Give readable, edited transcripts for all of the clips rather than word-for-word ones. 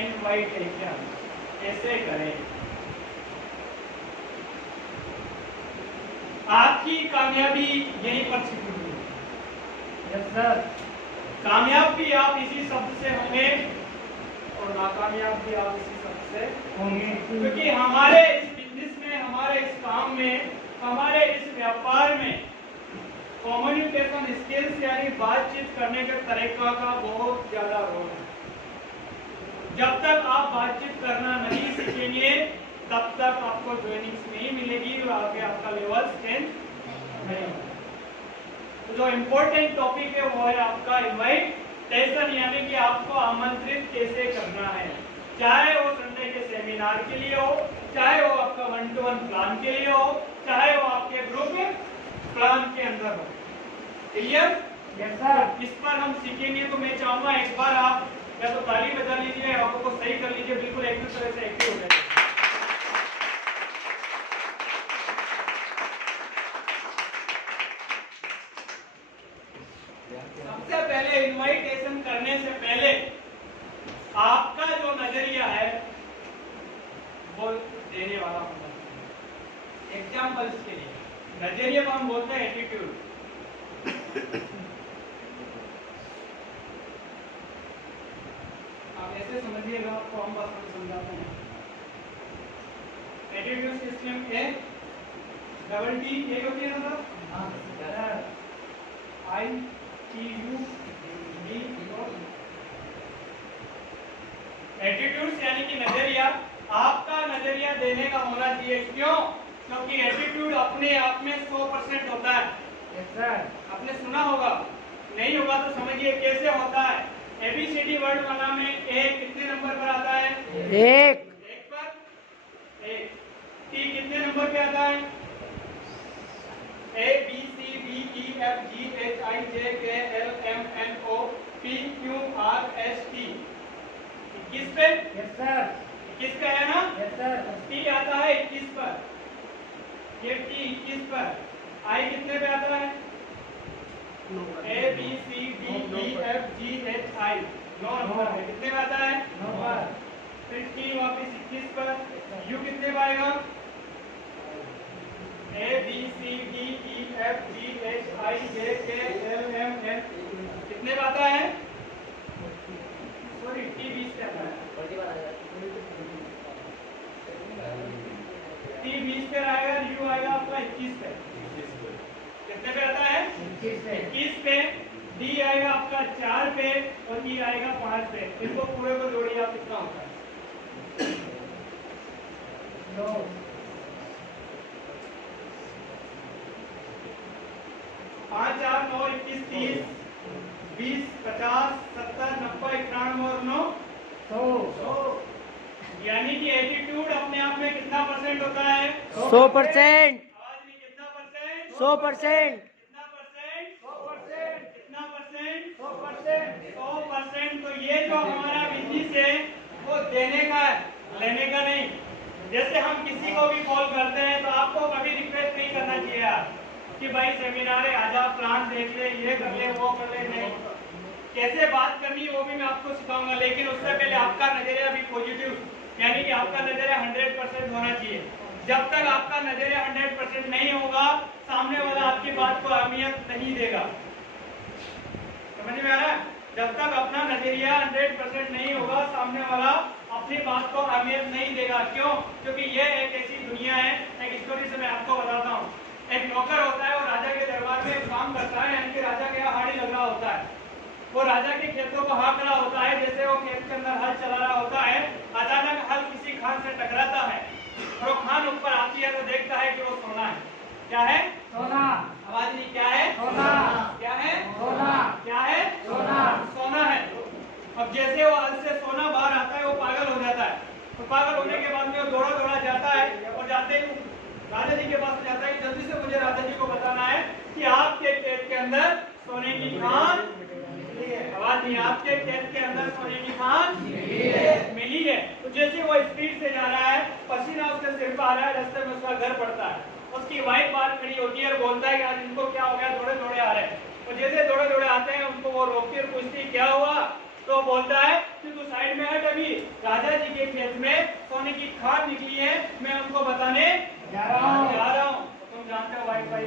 Invitation कैसे करें? आपकी कामयाबी यहीं पर छिपी हुई है। Yes sir. कामयाब भी आप इसी शब्द से होंगे और नाकामयाब भी आप इसी शब्द से होंगे, क्योंकि हमारे इस बिजनेस में, हमारे इस काम में, हमारे इस व्यापार में कम्युनिकेशन स्किल्स यानी बातचीत करने के तरीका का बहुत ज्यादा रोल है। जब तक आप बातचीत करना नहीं सीखेंगे तब तक आपको ज्वाइनिंग्स नहीं मिलेगी और आगे आपका लेवल चेंज नहीं होगा। तो जो इम्पोर्टेंट टॉपिक है वो है आपका इनवाइटेशन, यानी कि आपको आमंत्रित कैसे करना है, चाहे वो संडे के सेमिनार के लिए हो, चाहे वो आपका 1-to-1 प्लान के लिए हो, चाहे वो आपके ग्रुप प्लान के अंदर हो। क्लियर? Yes sir. इस पर हम सीखेंगे, तो मैं चाहूंगा एक बार आप या तो ताली बजा लीजिए, आपको सही कर लीजिए, बिल्कुल एक तरह से एक्टिव हो जाए। सबसे पहले इनवाइटेशन करने से पहले आपका जो नजरिया है वो देने वाला होगा। एग्जाम्पल्स के लिए नजरिया को हम बोलते हैं एटीट्यूड। आप ऐसे समझिएगा, आपको हम बात समझाते हैं। Attitude system A double T एक होती है ना sir, I T U D. Attitude यानी कि नजरिया, आपका नजरिया देने का होना चाहिए। क्यों? क्योंकि एटीट्यूड अपने आप में 100% होता है। Yes sir. आपने सुना होगा, नहीं होगा तो समझिए कैसे होता है। एबीसीडी वर्ड वाला में ए कितने नंबर पर आता है? एक पर एक। टी कितने नंबर पे आता है? A B C D E F G H I J K L M N O P Q R S T 21 पे। Yes sir. 21 पे है ना? Yes sir. टी आता है 21 पर, ये टी 21 पर। आई कितने पे आता है? A B C D E F G H I 9 number पे। कितने पे आता है? 9 पर। फिर टी वापस 21 पर। यू कितने पे आएगा? A B C D E F G H I J K L M N कितने पे आता है? सॉरी, टी 20 पे आता है। टी 20 पे आएगा, यू आएगा आपका 21 पे। कितने पे आता है? 21 पे। डी आएगा आपका 4 पे और ई आएगा 5 पे। इनको पूरे को जोड़िए आप, कितना होता है? 9। 5 4 9 21 30 20 50 70 90 91 और 9 100। यानी कि एटीट्यूड अपने आप में कितना परसेंट होता है? 100%। आवाज में कितना परसेंट? 100%। कितना परसेंट? 100%। कितना परसेंट? 100%। 100%। तो ये जो हमारा बिजनेस है वो देने का है, लेने का नहीं। जैसे हम किसी को भी कॉल करते हैं तो आपको कभी रिक्वेस्ट नहीं करना चाहिए यार कि भाई सेमिनार है, आजा प्लान देख ले, ये कर ले, वो कर ले। नहीं, कैसे बात करनी है वो भी मैं आपको सिखाऊंगा, लेकिन उससे पहले आपका नजरिया भी पॉजिटिव, यानी कि आपका नजरिया 100% होना चाहिए। जब तक आपका नजरिया 100% नहीं होगा, सामने वाला आपकी बात को अहमियत नहीं देगा। समझ में आ रहा है? जब तक अपना नजरिया 100% नहीं होगा, सामने वाला अपनी बात को अहमियत नहीं देगा। क्यों? क्योंकि ये एक ऐसी दुनिया है, एक स्टोरी से मैं आपको बताता हूँ। एक नौकर होता है, वो राजा के दरबार में काम करता है, यानी कि राजा के यहाँ हाड़ी लग रहा होता है। वो राजा के खेतों को हाँक रहा होता है, जैसे वो खेत के अंदर हल चला रहा होता है, अचानक हल किसी खान से टकराता है और वो खान ऊपर आती है तो देखता है कि वो सोना है। क्या है? सोना। आवाज नहीं, क्या है? सोना। क्या है? सोना। क्या है? सोना। सोना है। अब जैसे वो हल से सोना बाहर आता है, वो पागल हो जाता है। तो पागल होने के बाद में वो दौड़ा दौड़ा जाता है और जाते ही राजा जी के पास जाता है कि जल्दी से मुझे राजा जी को बताना है कि आपके खेत के अंदर सोने की खान मिली है। आवाज नहीं, आपके खेत के अंदर सोने की खान मिली है। तो जैसे वो स्पीड से जा रहा है, पसीना उसके सिर पर आ रहा है, रास्ते में उसका घर पड़ता है। उसकी वाइफ बाहर खड़ी होती है और बोलता है कि आज इनको क्या हो गया, दौड़े दौड़े आ रहे हैं। और जैसे दौड़े दौड़े आते हैं, उनको वो रोकती है और पूछती है क्या हुआ, तो बोलता है कि तू साइड में हट। अभी राजा जी के खेत में सोने की खान निकली है, मैं उनको बताने जा रहा हूँ। तुम जानते हो वाईफाई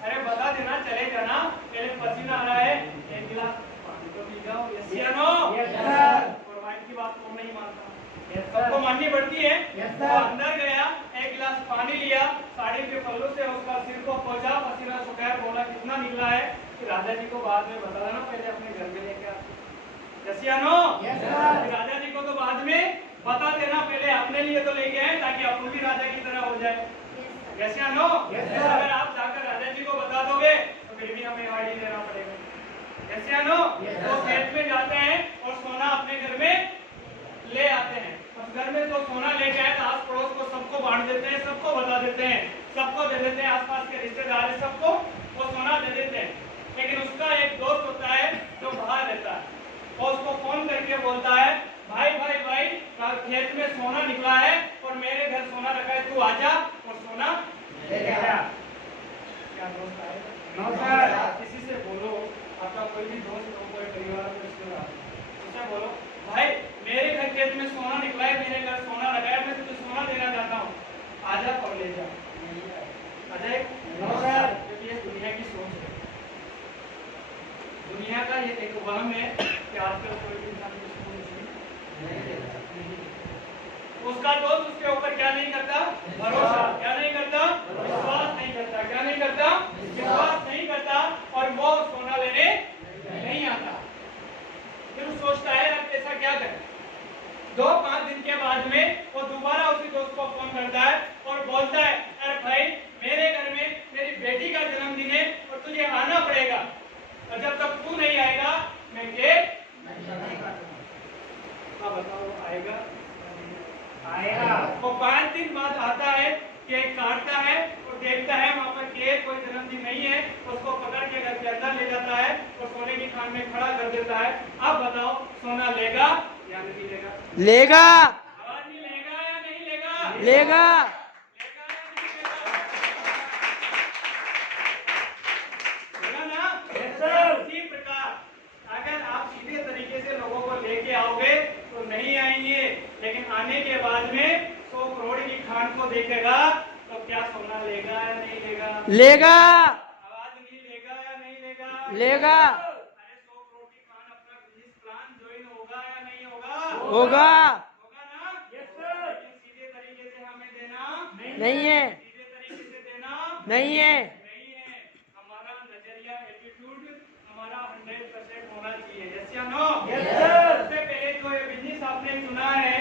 अरे बता देना, चले जाना, मेरे पसीना आ रहा है, एक गिलास पानी तो पी जाओ। यस या नो? और वाइफ की बात कौन नहीं मानता, सबको माननी पड़ती है। वो अंदर गया, एक गिलास पानी लिया, साड़ी के पल्लू से उसका सिर को पोंछा, पसीना सुखाया, बोला कितना निकला है कि राजा जी को बाद में बता देना, पहले अपने घर में लेके आ। यस या नो? राजा जी को तो बाद में बता देना, पहले अपने लिए तो लेके आए ताकि अपन भी राजा की तरह हो जाए। यस या नो? अगर आप जाकर राजा जी को बता दोगे तो फिर भी हमें गाड़ी देना पड़ेगा। यस या नो? तो खेत में जाते हैं और सोना अपने घर में ले आते हैं। उस घर में तो सोना लेके आए तो आस पड़ोस को सबको बांट देते हैं, सबको बता देते हैं, सबको दे देते हैं, आसपास के रिश्तेदार हैं, सबको वो सोना दे देते हैं। लेकिन उसका एक दोस्त होता है जो बाहर रहता है, और उसको फोन करके बोलता है, भाई भाई भाई खेत में सोना निकला है और मेरे घर सोना रखा है, तू आजा और सोना ले जा। क्या दोस्त आएगा? किसी से बोलो, आपका कोई भी दोस्त हो, कोई परिवार में रिश्तेदार, उससे बोलो, भाई मेरे घर खेत में सोना निकला है, मेरे घर सोना रखा है, मैं तुझे सोना देना चाहता हूँ, आजा और ले जा। अजय क्योंकि ये दुनिया की सोच है, दुनिया का ये एक वहम है कि आजकल कोई भी इंसान उसका दोस्त उसके ऊपर क्या नहीं करता, भरोसा क्या नहीं करता, विश्वास नहीं करता, क्या नहीं करता, विश्वास नहीं करता, और वो सोना लेने नहीं आता। फिर सोचता है अब ऐसा क्या करें। 2-5 दिन के बाद में वो दोबारा उसी दोस्त को फोन करता है और बोलता है, अरे भाई मेरे घर में मेरी बेटी का जन्मदिन है और तुझे आना पड़ेगा, और जब तक तू नहीं आएगा मैं केक नहीं काटूंगा। अब बताओ आएगा? वो 5 दिन बाद आता है, केक काटता है और देखता है वहाँ पर केक कोई जन्मदिन नहीं है, उसको पकड़ के घर के अंदर ले जाता है और सोने की खान में खड़ा कर देता है। अब बताओ सोना लेगा या नहीं लेगा? लेगा। आवाज नहीं, लेगा या नहीं लेगा? लेगा। इसी प्रकार अगर आप सीधे तरीके से लोगों को लेके आओगे तो नहीं आएंगे, लेकिन आने के बाद में 100 करोड़ की खान को देखेगा तो क्या सोना लेगा या नहीं लेगा? लेगा। आवाज नहीं, लेगा या नहीं लेगा? लेगा। अरे 100 करोड़ की खान अपना बिजनेस प्लान ज्वाइन होगा या नहीं होगा? होगा। होगा ना? लेकिन सीधे तरीके से हमें देना नहीं है। सीधे तरीके से देना नहीं है। नहीं है। हमारा नजरिया, एटीट्यूड हमारा 100% होना चाहिए। यस या नो? सबसे पहले जो ये बिजनेस आपने चुना है,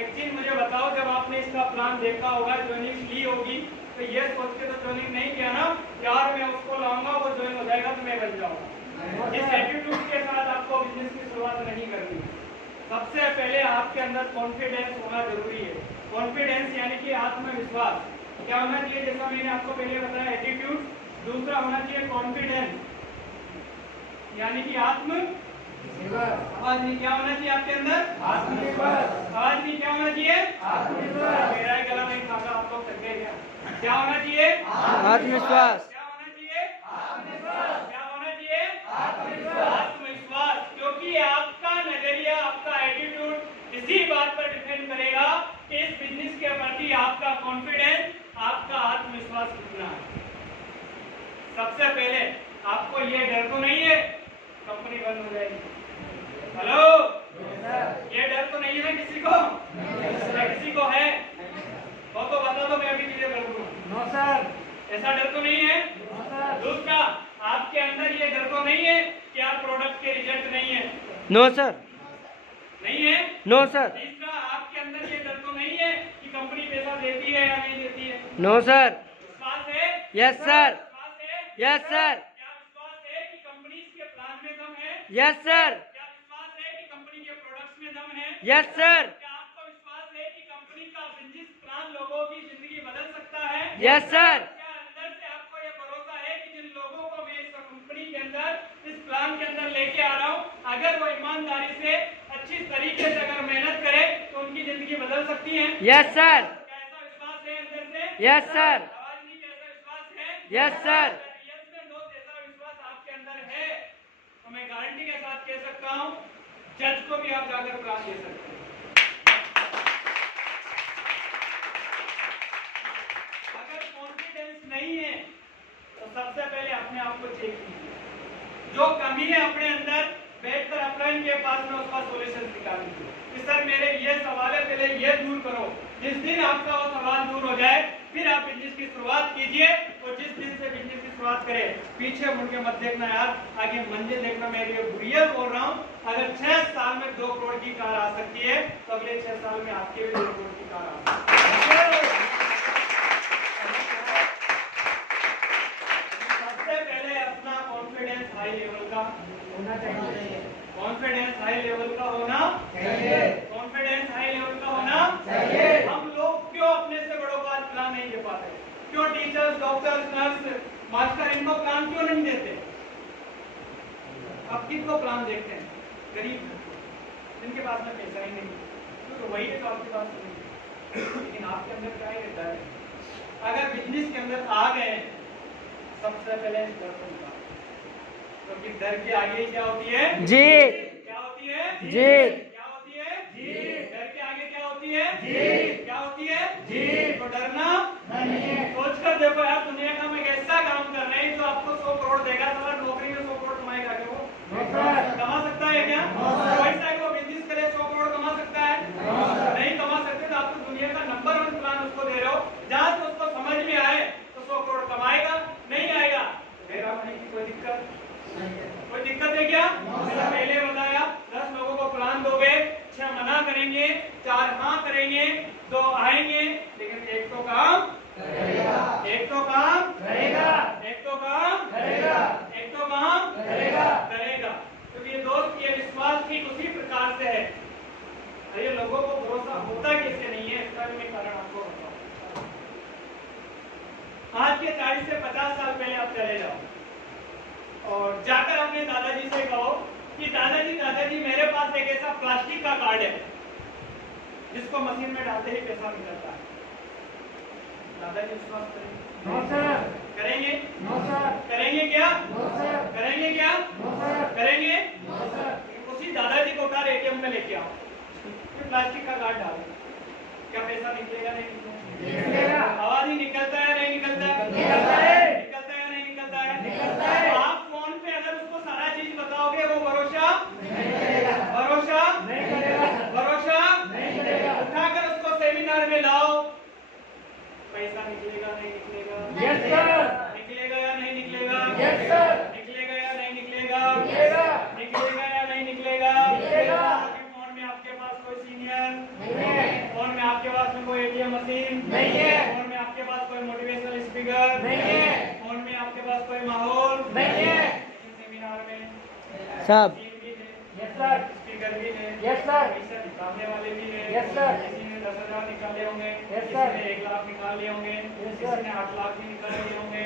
एक चीज मुझे बताओ, जब आपने इसका प्लान देखा होगा, ज्वाइनिंग ली होगी, तो ये सोच के तो ज्वाइनिंग नहीं किया ना यार मैं उसको लाऊंगा, वो ज्वाइन हो जाएगा तो मैं बन जाऊंगा। इस एटीट्यूड के साथ आपको बिजनेस की शुरुआत नहीं करनी। सबसे पहले आपके अंदर कॉन्फिडेंस होना जरूरी है। कॉन्फिडेंस यानी कि आत्मविश्वास क्या होना चाहिए, जैसा मैंने आपको पहले बताया एटीट्यूड। दूसरा होना चाहिए कॉन्फिडेंस यानी कि आवाज नहीं, क्या होना चाहिए आपके अंदर? आत्मविश्वास। आवाज नहीं, क्या होना चाहिए? आत्मविश्वास। मेरा ही गला नहीं खागा, आप लोग थक गए क्या? क्या होना चाहिए? आत्मविश्वास। क्या होना चाहिए? आत्मविश्वास। क्या होना चाहिए? आत्मविश्वास। आत्मविश्वास, क्योंकि आपका नजरिया, आपका एटीट्यूड इसी बात पर डिपेंड करेगा कि इस बिजनेस के प्रति आपका कॉन्फिडेंस, आपका आत्मविश्वास कितना है। सबसे पहले आपको ये डर तो नहीं है कंपनी बंद हो जाएगी? हेलो, ये डर तो नहीं है ना किसी को? किसी को है तो बता दो, मैं अभी क्लियर कर दूंगा। नो सर, ऐसा डर तो नहीं है? दूसरा, आपके अंदर ये डर तो नहीं है कि आप प्रोडक्ट के रिजल्ट नहीं है? No sir. नहीं है? No sir. तीसरा, आपके अंदर ये डर तो नहीं है कि कंपनी पैसा देती है या नहीं देती है? No sir. विश्वास है? Yes sir. विश्वास है? Yes sir. क्या विश्वास है कि कंपनी के प्लान में दम है? Yes sir. क्या विश्वास है कि कंपनी के प्रोडक्ट्स में दम है? Yes sir. क्या आपको विश्वास है कि कंपनी का बिजनेस प्लान लोगों की जिंदगी बदल सकता है? Yes sir. क्या अंदर से आपको ये भरोसा है कि जिन लोगों को मैं इस कंपनी के अंदर, इस प्लान के अंदर लेके आ रहा हूँ, अगर वो ईमानदारी से अच्छी तरीके से अगर मेहनत करे तो उनकी जिंदगी बदल सकती है? Yes sir. क्या ऐसा विश्वास है अंदर से? Yes sir. आवाज नहीं, कैसा विश्वास है? Yes sir. रियल में दोस्त ऐसा विश्वास आपके अंदर है तो मैं गारंटी के साथ कह सकता हूँ, जज को भी आप जाकर प्लान ले सकते हैं। अगर कॉन्फिडेंस नहीं है तो सबसे पहले अपने आप को चेक कीजिए, जो कमी है अपने अंदर बैठकर अपलाइन के पास में उसका सॉल्यूशन निकाल लीजिए कि सर मेरे ये सवाल है, पहले ये दूर करो। जिस दिन आपका वो सवाल दूर हो जाए फिर आप बिजनेस की शुरुआत कीजिए। और जिस दिन से बिजनेस की शुरुआत करें पीछे मुड़ के मत देखना यार, आगे मंजिल देखना। मैं ये बुरियर बोल रहा हूँ, अगर 6 साल में 2 करोड़ की कार आ सकती है तो अगले 6 साल में आपके भी 2 करोड़ की कार आ सकती है। सबसे पहले अपना कॉन्फिडेंस हाई लेवल का होना चाहिए। कॉन्फिडेंस हाई लेवल का होना चाहिए। कॉन्फिडेंस हाई लेवल का होना चाहिए। हम लोग क्यों अपने से बड़ों का प्लान नहीं दे पाते? क्यों टीचर्स, डॉक्टर्स, नर्स, मास्टर इनको प्लान क्यों नहीं देते? अब किसको प्लान देखते हैं? गरीब जिनके पास में पैसा ही नहीं, तो वही तो आपके पास नहीं है। लेकिन आपके अंदर क्या ही रहता है? अगर बिजनेस के अंदर आ गए सबसे पहले डर को निकालो, क्योंकि डर के आगे क्या होती है? जीत। क्या होती है? जीत। क्या होती है? जीत। डर के आगे क्या होती है? जीत। क्या होती है? जीत। तो डरना नहीं है। सोच कर देखो यार, दुनिया का मैं ऐसा काम कर रहे हैं जो आपको 100 करोड़ देगा। सवाल नौकरी में 100 करोड़ कमाएगा क्या? वो कमा सकता है क्या? पैसा को बिजनेस करे 100 करोड़ कमा सकता है? नहीं कमा सकते। तो आप तो दुनिया का नंबर 1 प्लान उसको दे रहे हो, जहां से उसको समझ में आए तो 100 करोड़ कमाएगा। नहीं आएगा फिर आपने कोई दिक्कत कोई दिक्कत है क्या? मैंने पहले बताया 10 लोगों को प्लान दोगे, 6 मना करेंगे, 4 हाँ करेंगे, 2 आएंगे, लेकिन एक तो काम करेगा, एक तो काम करेगा, एक तो काम करेगा, एक तो काम करेगा करेगा। तो ये दोस्त, ये विश्वास ठीक उसी प्रकार से है। ये लोगों को भरोसा होता कैसे नहीं है, इसका भी मैं कारण आपको बताऊं। आज के 40 से 50 साल पहले आप चले जाओ और जाकर अपने दादाजी से कहो कि दादाजी मेरे पास एक ऐसा प्लास्टिक का कार्ड है जिसको मशीन में डालते ही पैसा निकलता है। दादाजी विश्वास करेंगे? No sir. करेंगे? No sir. करेंगे क्या? No sir. करेंगे क्या? No sir. करेंगे? No sir. उसी दादाजी को कार एटीएम में लेके आओ, फिर प्लास्टिक का कार्ड डालो, क्या पैसा निकलेगा? नहीं निकलेगा। आवाज ही निकलता है नहीं निकलता है? निकलता है। निकलता है नहीं निकलता है? निकलता है। तो आप फोन पे अगर उसको सारा चीज बताओगे वो भरोसा नहीं करेगा। भरोसा नहीं करेगा। भरोसा नहीं करेगा। उठाकर उसको सेमिनार में लाओ, पैसा निकलेगा नहीं निकलेगा? Yes sir. निकलेगा या नहीं निकलेगा? Yes sir. निकलेगा या नहीं निकलेगा? निकलेगा। निकलेगा या नहीं निकलेगा? निकलेगा। फोन में आपके पास कोई सीनियर नहीं है, फोन में आपके पास में कोई एटीएम मशीन नहीं है, फोन में आपके पास कोई मोटिवेशनल स्पीकर नहीं है, फोन में आपके पास कोई माहौल नहीं है। सेमिनार में सब यस सर, स्पीकर भी है यस सर, पैसा निकालने वाले भी है यस सर। किसी ने 10,000 निकाले होंगे यस सर, किसी ने 1 लाख निकाल लिए होंगे, किसी ने 8 लाख भी निकाल लिए होंगे।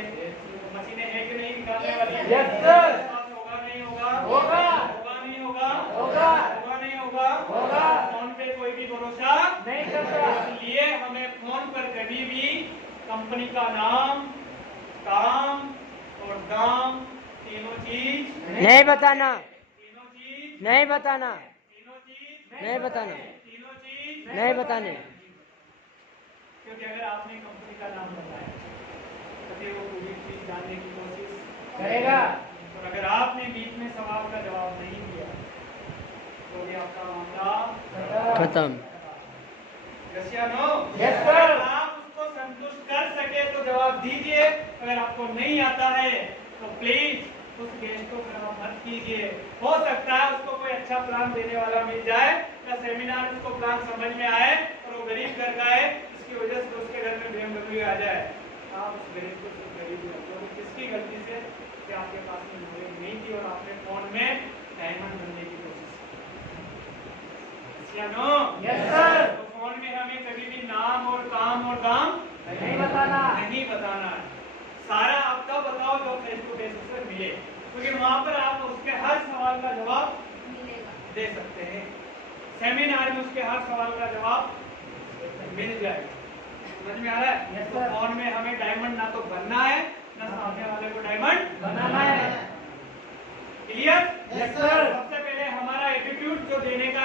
मशीनें है कि नहीं निकालने वाली? Yes sir. होगा नहीं होगा? होगा। होगा नहीं होगा? होगा। होगा नहीं होगा? होगा। फोन पे कोई भी भरोसा नहीं करता, इसलिए हमें फोन पर कभी भी कंपनी का नाम, काम और दाम तीनों चीज नहीं बताना, तीनों चीज नहीं बताना, तीनों चीज नहीं बताना, तीनों चीज नहीं बताने। क्योंकि अगर आपने कंपनी का नाम बताया तो फिर वो पूरी चीज जानने की कोशिश करेगा, और अगर आपने बीच में सवाल का जवाब नहीं दिया तो भी आपका मामला खत्म। यस या नो? Yes sir. आप उसको संतुष्ट कर सके तो जवाब दीजिए, अगर आपको नहीं आता है तो प्लीज उस गेस्ट को खराब मत कीजिए। हो सकता है उसको कोई अच्छा प्लान देने वाला मिल जाए या सेमिनार में उसको प्लान समझ में आए और वो गरीब घर का है, इसकी वजह से उसके घर में BMW आ जाए। आप उस गरीब को सिर्फ गरीब रखो, किसकी गलती से कि आपके पास में नॉलेज नहीं थी और आपने फोन में डायमंड बनने की कोशिश की। या नो? Yes sir. तो फोन में हमें कभी भी नाम और काम और दाम नहीं बताना, नहीं बताना है। सारा आप तब बताओ जो फेस टू फेस से मिले, क्योंकि वहां पर आप उसके हर सवाल का जवाब दे सकते हैं। सेमिनार में उसके हर सवाल का जवाब मिल जाएगा। समझ में आ रहा है? yes, तो फोन में हमें डायमंड ना तो बनना है ना सामने वाले को डायमंड बनाना है। क्लियर? Yes sir. सबसे पहले हमारा एटीट्यूड जो देने का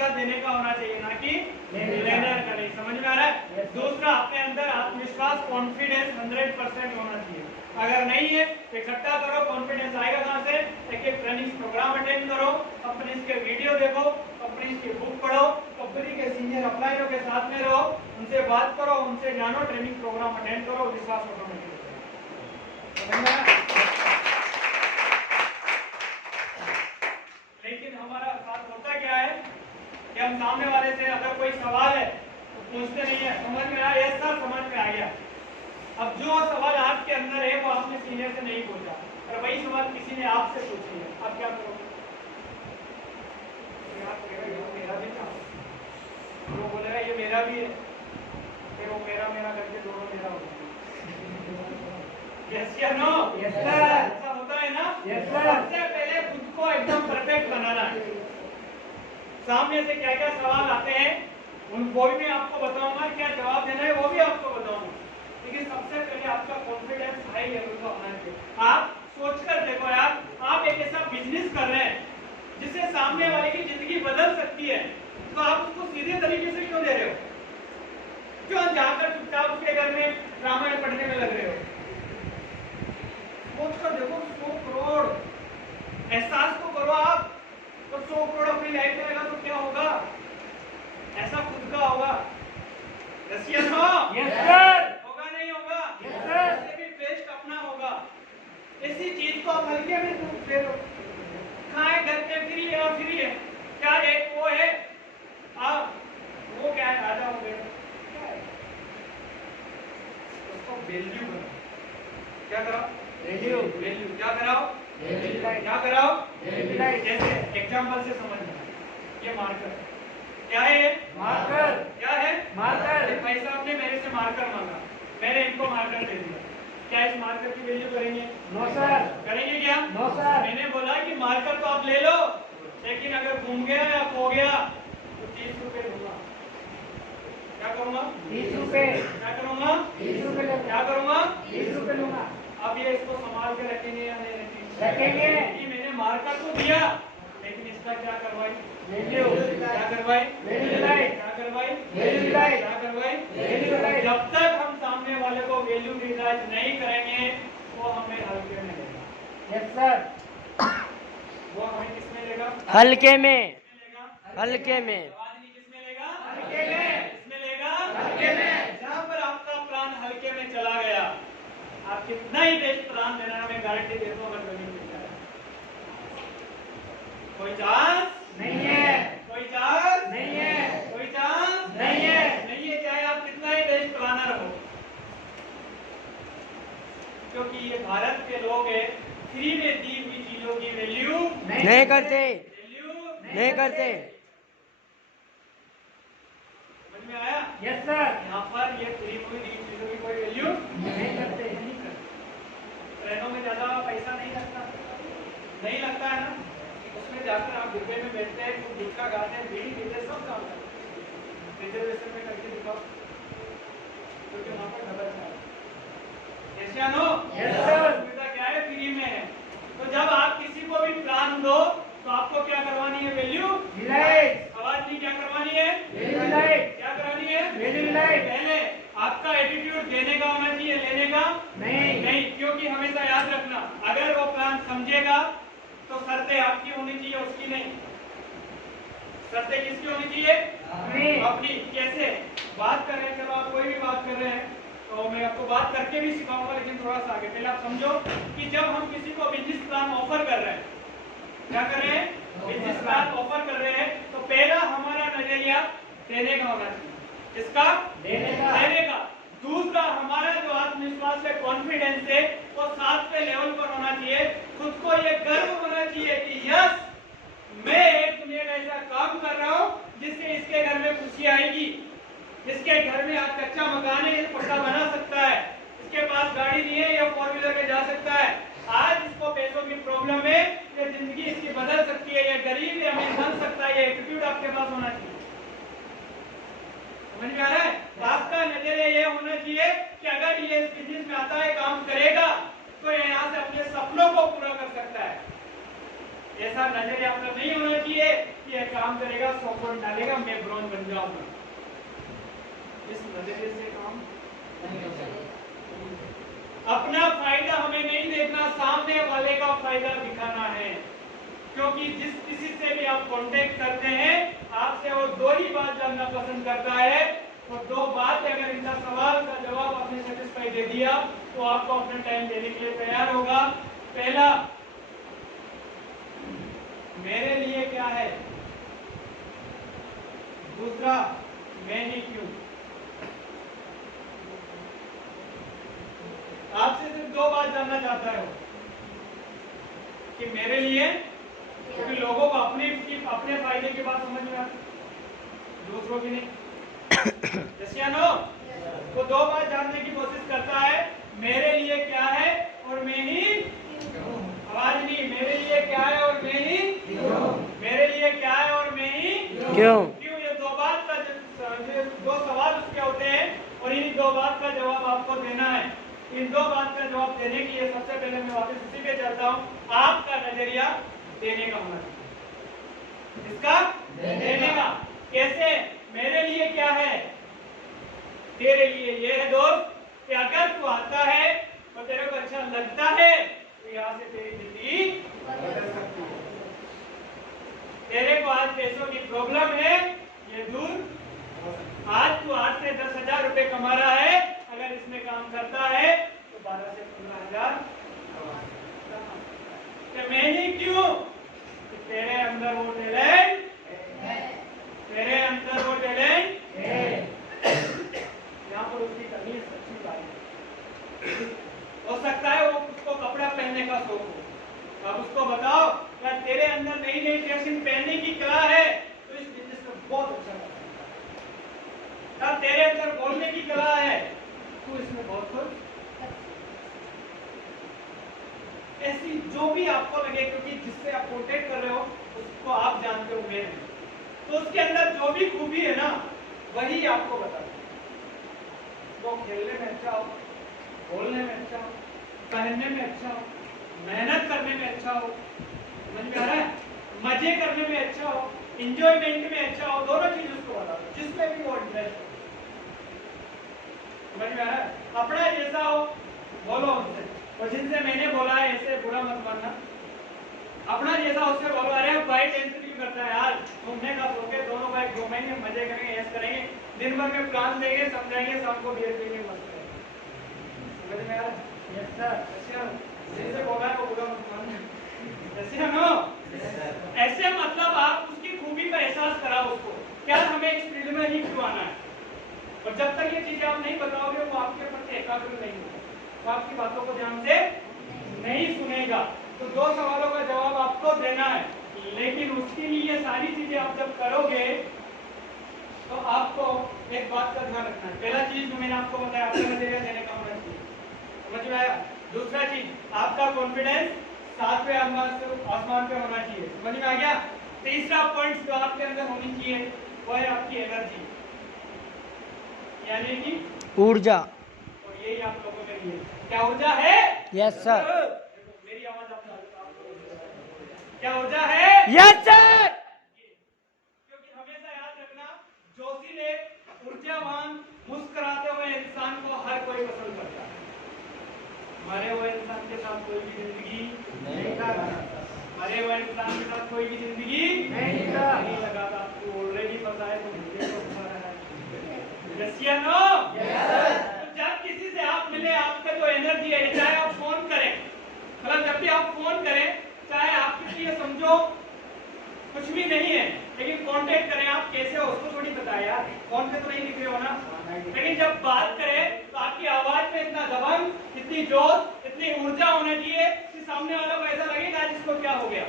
का देने का होना चाहिए, ना कि लेने का नहीं। समझ में आ रहा है? दूसरा, अपने अंदर आत्मविश्वास, कॉन्फिडेंस 100% होना चाहिए। अगर नहीं है तो इकट्ठा करो, कॉन्फिडेंस आएगा कहाँ से? एक ट्रेनिंग प्रोग्राम अटेंड करो, कंपनीज के वीडियो देखो, कंपनीज की बुक पढ़ो, कंपनी के सीनियर अप्लायरों के साथ में रहो, उनसे बात करो, उनसे जानो, ट्रेनिंग प्रोग्राम अटेंड करो, विश्वास ऑटोमेटिक हो जाएगा। लेकिन हमारा साथ होता क्या है कि हम सामने वाले से अगर कोई सवाल है तो पूछते नहीं है, समझ में आया? यस सर, समझ में आ गया। अब जो सवाल आपके अंदर है वो आपने सीनियर से नहीं पूछा, और वही सवाल किसी ने आपसे पूछी है, आप क्या करोगे? मेरा भी था, वो बोलेगा ये मेरा भी है, फिर वो मेरा मेरा करके दोनों मेरा होगा। यस या नो? Yes sir. ऐसा होता है ना? Yes sir. सबसे पहले खुद को एकदम परफेक्ट बनाना है। सामने से क्या क्या सवाल आते हैं उनको भी मैं आपको बताऊंगा, क्या जवाब देना है वो भी आपको बताऊंगा। लेकिन सबसे पहले आपका कॉन्फिडेंस हाई लेवल का होना चाहिए। आप सोचकर देखो यार, आप एक ऐसा बिजनेस कर रहे हैं जिससे सामने वाले की जिंदगी बदल सकती है, तो आप उसको सीधे तरीके से क्यों दे रहे हो? क्यों जाकर चुपचाप उसके घर में रामायण पढ़ने में लग रहे हो? सोचकर देखो, 100 करोड़ एहसास तो करो आप, तो 100 करोड़ अपनी लाइफ में आएगा तो क्या होगा? ऐसा खुद का होगा। रसियन हो? Yes sir. होगा नहीं होगा? Yes sir. इससे भी बेस्ट अपना होगा। इसी चीज को आप हल्के में ले लो। खाए घर पे फ्री है और फ्री है, क्या रेट वो है? आप वो क्या है? राजा हो गए, क्या है? उसको वैल्यू करो। क्या करो? वैल्यू। वैल्यू क्या कराओ? क्या कराओ? जैसे एग्जांपल से समझना, ये मार्कर क्या है? मार्कर। क्या है? मार्कर। भाई साहब ने मेरे से मार्कर मांगा, मैंने इनको मार्कर दे दिया, क्या इस मार्कर की वैल्यू करेंगे? No sir. करेंगे क्या? No sir. मैंने बोला कि मार्कर तो आप ले लो, लेकिन अगर घूम गया या खो गया तो 30 रुपए दूंगा। क्या करूंगा? 30 रुपए। क्या करूंगा? 30 रुपए लूंगा। क्या करूंगा? 30 रुपए लूंगा। अब ये इसको संभाल के रखेंगे या नहीं रखेंगे। कि मैंने मार्कर तो दिया, लेकिन इसका क्या करवाई? वैल्यू। क्या करवाई? Value light. क्या करवाई? Value light. क्या करवाई? Value light. जब तक हम सामने वाले को वैल्यू रियलाइज नहीं करेंगे वो हमें हल्के में लेगा। Yes sir. वो हमें किसमें लेगा? हल्के में। लेगा हल्के में। आवाज नहीं, किसमें लेगा? हल्के में। किसमें लेगा? हल्के में। जहां पर आपका प्लान हल्के में चला गया, आप कितना ही बेस्ट प्लान देना, मैं गारंटी देता हूं, अगर जमीन मिल जाए कोई चांस नहीं है। कोई चांस नहीं है। कोई चांस नहीं है। नहीं है, चाहे आप कितना ही बेस्ट प्लानर हो। क्योंकि ये भारत के लोग हैं, फ्री में दी हुई चीजों की वैल्यू नहीं करते। वैल्यू नहीं करते। समझ में आया? Yes sir. यहाँ पर ये फ्री में दी चीजों की कोई वैल्यू नहीं करते। ट्रेनों में ज्यादा पैसा नहीं लगता, नहीं लगता है ना? उसमें जाकर आप डिब्बे में बैठते हैं, कुछ गुटखा खाते हैं, बीड़ी पीते हैं, सब काम करते हैं। रिजर्वेशन में करके दिखाओ, क्योंकि वहाँ पर डबल चार्ज। ऐसा नो? Yes sir. सुविधा क्या है? फ्री में है। तो जब आप किसी को भी प्लान दो तो आपको क्या करवानी है? Value light. आवाज नहीं, क्या करवानी है? Value light. क्या करानी है? Value light. पहले आपका एटीट्यूड देने का होना चाहिए, लेने का नहीं। नहीं। क्योंकि हमेशा याद रखना, अगर वो प्लान समझेगा तो शर्तें आपकी होनी चाहिए, उसकी नहीं। शर्तें किसकी होनी चाहिए? अपनी। अपनी। कैसे बात कर रहे हैं? चलो आप कोई भी बात कर रहे हैं तो मैं आपको बात करके भी सिखाऊंगा, लेकिन थोड़ा सा आगे पहले आप समझो कि जब हम किसी को बिजनेस प्लान ऑफर कर रहे हैं, क्या कर रहे हैं? बिजनेस प्लान ऑफर कर रहे हैं, तो पहला हमारा नजरिया देने का होना चाहिए। किसका? देने का। देने का। दूसरा, हमारा जो आत्मविश्वास है, कॉन्फिडेंस है, वो 7वें लेवल पर होना चाहिए। खुद को ये गर्व होना चाहिए कि यस, मैं एक दुनिया में ऐसा काम कर रहा हूँ जिससे इसके घर में खुशी आएगी, इसके घर में आज कच्चा मकान है, ये पक्का बना सकता है, इसके पास गाड़ी नहीं है, ये 4 व्हीलर में जा सकता है, आज इसको पैसों की प्रॉब्लम है, ये जिंदगी इसकी बदल सकती है, ये गरीब है, अमीर बन सकता है, ये एटीट्यूड आपके पास होना चाहिए। समझ में आ रहा है? तो आपका नजरिया ये होना चाहिए कि अगर ये इस बिजनेस में आता है, काम करेगा, तो ये यहाँ से अपने सपनों को पूरा कर सकता है। ऐसा नजरिया मतलब नहीं होना चाहिए कि यह काम करेगा, 100 पॉइंट डालेगा, मैं ब्रॉन्ज बन जाऊंगा। इस नजरिए से काम नहीं हो सकता। अपना फायदा हमें नहीं देखना, सामने वाले का फायदा दिखाना है। क्योंकि जिस किसी से भी आप कांटेक्ट करते हैं, आपसे वो दो ही बात जानना पसंद करता है, और दो बात अगर इनका सवाल का जवाब आपने सेटिस्फाई दे दिया तो आपको अपना टाइम देने के लिए तैयार होगा। पहला, मेरे लिए क्या है। दूसरा, मैं ही क्यों। आपसे सिर्फ दो बात जानना चाहता है वो, कि मेरे लिए, क्योंकि लोगों को अपने फायदे की बात समझ में आती, दूसरों की नहीं। नो, वो दो बात जानने की कोशिश करता है, मेरे लिए क्या है और मैं ही आवाज नहीं, मेरे लिए क्या है और मैं ही मेरे लिए क्या है और मैं ही क्यों। ये दो बात का दो सवाल उसके होते हैं, और इन दो बात का जवाब आपको देना है। इन दो बात का जवाब देने के लिए सबसे पहले मैं वापस उसी पे चलता हूँ, आपका नजरिया देने का होना चाहिए। इसका देने का कैसे, मेरे लिए क्या है, तेरे लिए ये है दोस्त, कि अगर तू आता है और तेरे को अच्छा लगता है तो यहाँ से तेरी जिंदगी बदल सकती है। तेरे को आज पैसों की प्रॉब्लम है, ये दूर हो सकती है। आज तू 8 से 10,000 रुपए कमा रहा है, अगर इसमें काम करता है तो 12 से 15,000 कमा सकता है। मैं ही क्यों, तेरे अंदर वो टैलेंट है, तेरे अंदर वो टैलेंट है। यहाँ पर उसकी कमी है, सच्ची बात है। हो सकता है वो उसको कपड़ा पहनने का शौक हो, अब उसको बताओ क्या तेरे अंदर नई नई ड्रेसिंग पहनने की कला है तो इस बिजनेस में बहुत अच्छा कर सकता है। तेरे अंदर बोलने की कला है तो इसमें बहुत कुछ, ऐसी जो भी आपको लगे, क्योंकि जिससे आप कांटेक्ट कर रहे हो उसको आप जानते हो, मैं नहीं, तो उसके अंदर जो भी खूबी है ना वही आपको बता। वो खेलने में अच्छा हो, बोलने में अच्छा हो, पहनने में अच्छा हो, मेहनत करने में अच्छा हो, समझ में आ रहा है, मजे करने में अच्छा हो, इंजॉयमेंट में अच्छा हो, दोनों चीज उसको बता दो, जिसमें भी वो इंटरेस्ट हो। समझ में आ रहा है, अपना जैसा हो बोलो उनसे, और जिनसे मैंने बोला है ऐसे बुरा मत मानना। अपना जैसा उससे बोलो, अरे भाई टेंशन क्यों करता है यार, घूमने का शौक है, दोनों भाई घूमेंगे, मजे करेंगे, ऐश करेंगे, दिन भर में प्लान देंगे, समझाएंगे, शाम को बियर पीएंगे, मस्त करेंगे। समझ में आ रहा है? Yes sir. जैसे बोला है वो बुरा मत मानना, ऐसे नो, ऐसे मतलब आप उसकी खूबी का एहसास कराओ उसको, क्या हमें इस फील्ड में ही क्यों आना है। और जब तक ये चीजें आप नहीं बताओगे वो आपके प्रति एकाग्र नहीं होगा, वो आपकी बातों को ध्यान से नहीं सुनेगा। तो दो सवालों का जवाब आपको देना है, लेकिन उसके लिए ये सारी चीजें आप जब करोगे तो आपको एक बात का ध्यान रखना है। पहला चीज जो मैंने आपको बताया, आपका नजरिया देने का होना चाहिए, समझ में आया। दूसरा चीज, आपका कॉन्फिडेंस 7वें आसमान पे होना चाहिए, समझ में आ गया। तीसरा पॉइंट जो आपके अंदर होनी चाहिए वो है आपकी एनर्जी, यानी कि ऊर्जा। और यही आप लोगों के लिए क्या ऊर्जा है। Yes sir. मेरी आवाज आपको क्या ऊर्जा है। Yes sir. क्योंकि हमेशा याद रखना, जोशीले, ऊर्जावान, मुस्कुराते हुए इंसान को हर कोई पसंद करता है। मरे हुए इंसान के साथ कोई भी जिंदगी नहीं लगाता, मरे हुए इंसान के साथ कोई भी जिंदगी नहीं लगाता। आपको ऑलरेडी पता है तो मुझे तो पता है। यस या नो। तो जब किसी से आप मिले, आपका जो एनर्जी है, चाहे आप फोन करें, मतलब जब भी आप फोन करें, चाहे आपके लिए समझो कुछ भी नहीं है, लेकिन कांटेक्ट करें, आप कैसे हो उसको थोड़ी बताया यार, फोन पे तो नहीं दिख रहे हो ना, लेकिन जब बात करें तो आपकी आवाज में इतना दबंग, इतनी जोश, इतनी ऊर्जा होना चाहिए कि सामने वाला को ऐसा लगेगा जिसको क्या हो गया।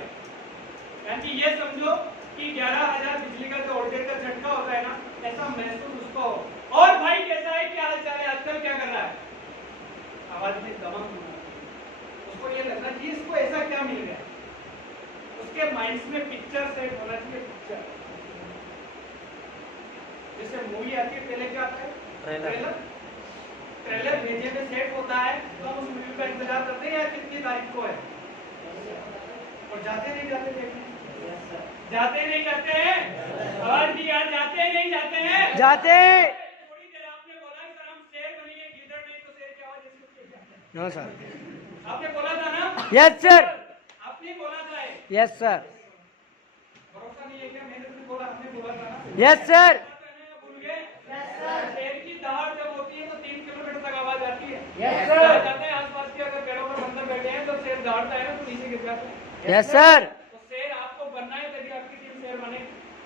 यानी ये समझो कि 11,000 बिजली का जो वोल्टेज का झटका होता है ना, ऐसा महसूस उसको हो। और भाई कैसा है, क्या हाल चाल है, आजकल क्या कर रहा है, आवाज में दबंग होना, उसको ये लगना चाहिए इसको ऐसा क्या मिल गया। उसके माइंड में पिक्चर सेट होना चाहिए, पिक्चर। जैसे मूवी आती है, पहले क्या आता है, ट्रेलर भेजे में सेट होता है, तो हम उस मूवी का इंतजार करते हैं यार कितनी तारीख को है, और जाते नहीं जाते देखने। जाते नहीं जाते हैं? आवाज दी यार, जाते नहीं जाते हैं? जाते। थोड़ी देर आपने बोला कि सर हम शेर बनेंगे, गीदड़ नहीं, तो शेर क्या हुआ जैसे नो सर। आपने बोला था ना? Yes sir. आपने बोला था ये। Yes sir. भरोसा नहीं है क्या? मैंने तो बोला, आपने बोला था ना? Yes sir. भूल गए? शेर की दहाड़ जब होती है तो 3 किलोमीटर तक आवाज आती है। यस जाते सर। हैं आसपास के अगर पेड़ों पर बंदर बैठे हैं तो शेर दहाड़ता है ना, तो नीचे गिर जाता है। Yes sir. तो शेर आपको बनना है तभी आपकी टीम शेर बने।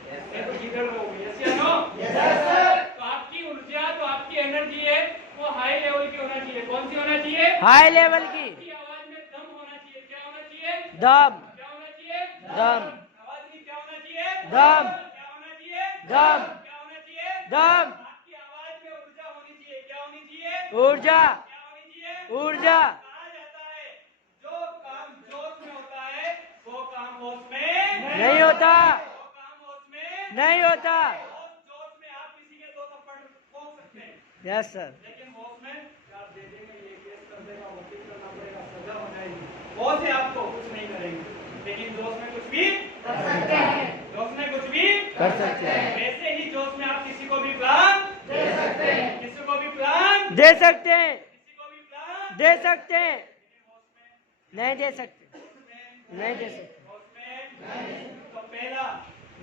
नहीं तो गीदड़ रहोगे। यस या नो? Yes sir. तो आपकी ऊर्जा, तो आपकी एनर्जी है वो हाई लेवल की होना चाहिए। कौन सी होना चाहिए? हाई लेवल की। आपकी आवाज में दम होना चाहिए। क्या होना चाहिए? दम। क्या होना चाहिए? दम। आवाज की क्या होना चाहिए? दम। क्या होना चाहिए? दम। क्या होना चाहिए? दम। आपकी आवाज में ऊर्जा होनी चाहिए। क्या होनी चाहिए? ऊर्जा। क्या होनी चाहिए? ऊर्जा। कहा जाता है जो काम जोश में होता है वो काम होश में नहीं होता। वो काम होश में नहीं होता। जोश में आप किसी के 2 थप्पड़ ठोक सकते हैं, यस सर। लेकिन होश में आप दे देंगे, ये केस कर देगा, वकील करना पड़ेगा, सजा हो जाएगी, होश से आपको कुछ नहीं करेंगे। लेकिन जोश में कुछ भी कर सकते हैं। जोश में कुछ भी कर सकते हैं। वैसे ही जोश में आप किसी को भी प्लान दे सकते हैं। किसी को भी प्लान दे सकते हैं। किसी को भी प्लान दे सकते हैं। नहीं दे सकते। नहीं दे सकते। तो पहला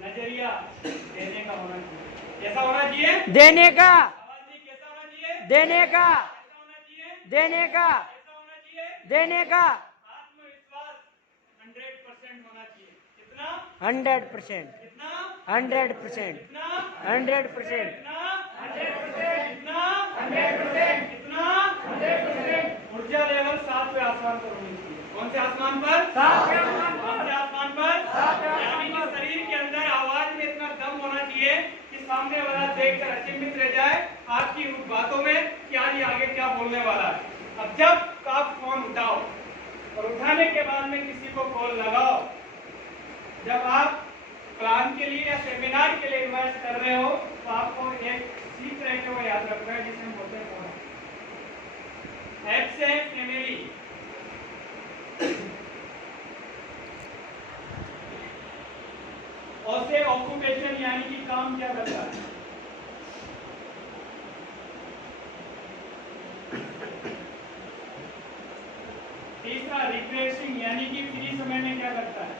नजरिया देने का होना चाहिए। कैसा होना चाहिए? देने का। आवाज नहीं, कैसा होना चाहिए? देने का। कैसा होना चाहिए? देने का। कैसा होना चाहिए? देने का। आत्मविश्वास 100% होना चाहिए। कितना? 100%। कितना? 100%। कितना? 100%। कितना? 100%। कितना? 100%। कितना? 100%। ऊर्जा लेवल 7वें आसमान पर होनी चाहिए। कौन से आसमान पर? 7वें आसमान पर। कौन से आसमान पर? 7वें यानी कि शरीर के अंदर आवाज में इतना दम होना चाहिए कि सामने वाला देखकर अचंभित रह जाए आपकी उन बातों में कि आज ये आगे क्या बोलने वाला है। अब जब आप फोन उठाओ और उठाने के बाद में किसी को कॉल लगाओ, जब आप प्लान के लिए या सेमिनार के लिए इन्वेस्ट कर रहे हो तो आपको एक सीख रहे हो, याद रखना है, जिसे हम बोलते हैं फोन एब्सेंट मेमोरी। और से ऑक्यूपेशन यानी कि काम क्या करता है। तीसरा रिफ्रेशिंग यानी कि फ्री समय में क्या करता है।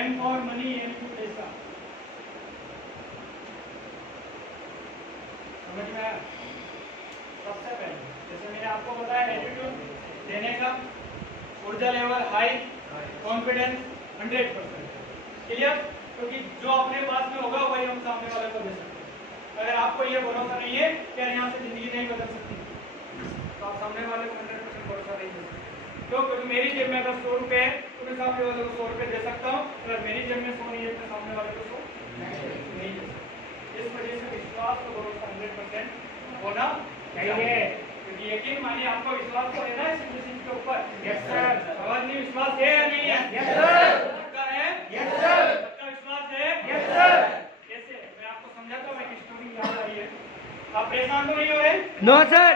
M for money, M to पैसा। समझ में आया? सबसे पहले जैसे मैंने आपको बताया एटीट्यूड देने का, ऊर्जा लेवल हाई, कॉन्फिडेंस 100%। क्लियर? क्योंकि जो अपने पास में होगा वही हम सामने वाले को दे सकते हैं। अगर आपको ये भरोसा नहीं है कि यहाँ से जिंदगी नहीं बदल सकती तो आप सामने वाले को 100% भरोसा नहीं दे सकते। क्यों? क्योंकि मेरी जेब में अगर 100 रुपये है तो मैं सामने वाले को 100 रुपये दे सकता हूँ, अगर मेरी जेब में 100 नहीं है तो सामने वाले को 100 नहीं दे सकता। इस वजह से विश्वास और भरोसा 100% होना चाहिए। क्योंकि यकीन मानिए आपको विश्वास तो है ना इस चीज के ऊपर। Yes sir. आवाज नहीं, विश्वास है या नहीं है? Yes sir. पक्का है? Yes sir. पक्का विश्वास है? Yes sir. कैसे? मैं आपको समझाता हूँ, एक स्टोरी याद आ रही है। आप परेशान तो नहीं हो रहे? No sir.